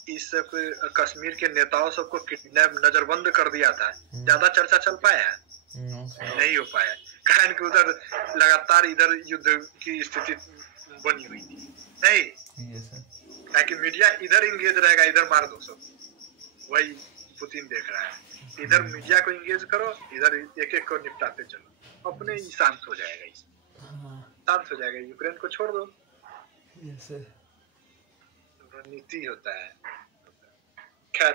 इस सब कश्मीर के नेताओं सबको किडनैप नजरबंद कर दिया था, ज्यादा चर्चा चल पाया? नहीं हो पाया, कारण कि उधर लगातार इधर युद्ध की स्थिति बनी हुई थी। नहीं, कि मीडिया इधर इंगेज रहेगा, इधर मार दो सब। वही पुतिन देख रहा है, इधर मीडिया को इंगेज करो, इधर एक एक को निपटाते चलो, अपने ही शांत हो जाएगा, शांत हो जाएगा। यूक्रेन को छोड़ दो। रणनीति होता है। खैर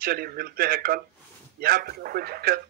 चलिए मिलते हैं कल। यहाँ पे कोई दिक्कत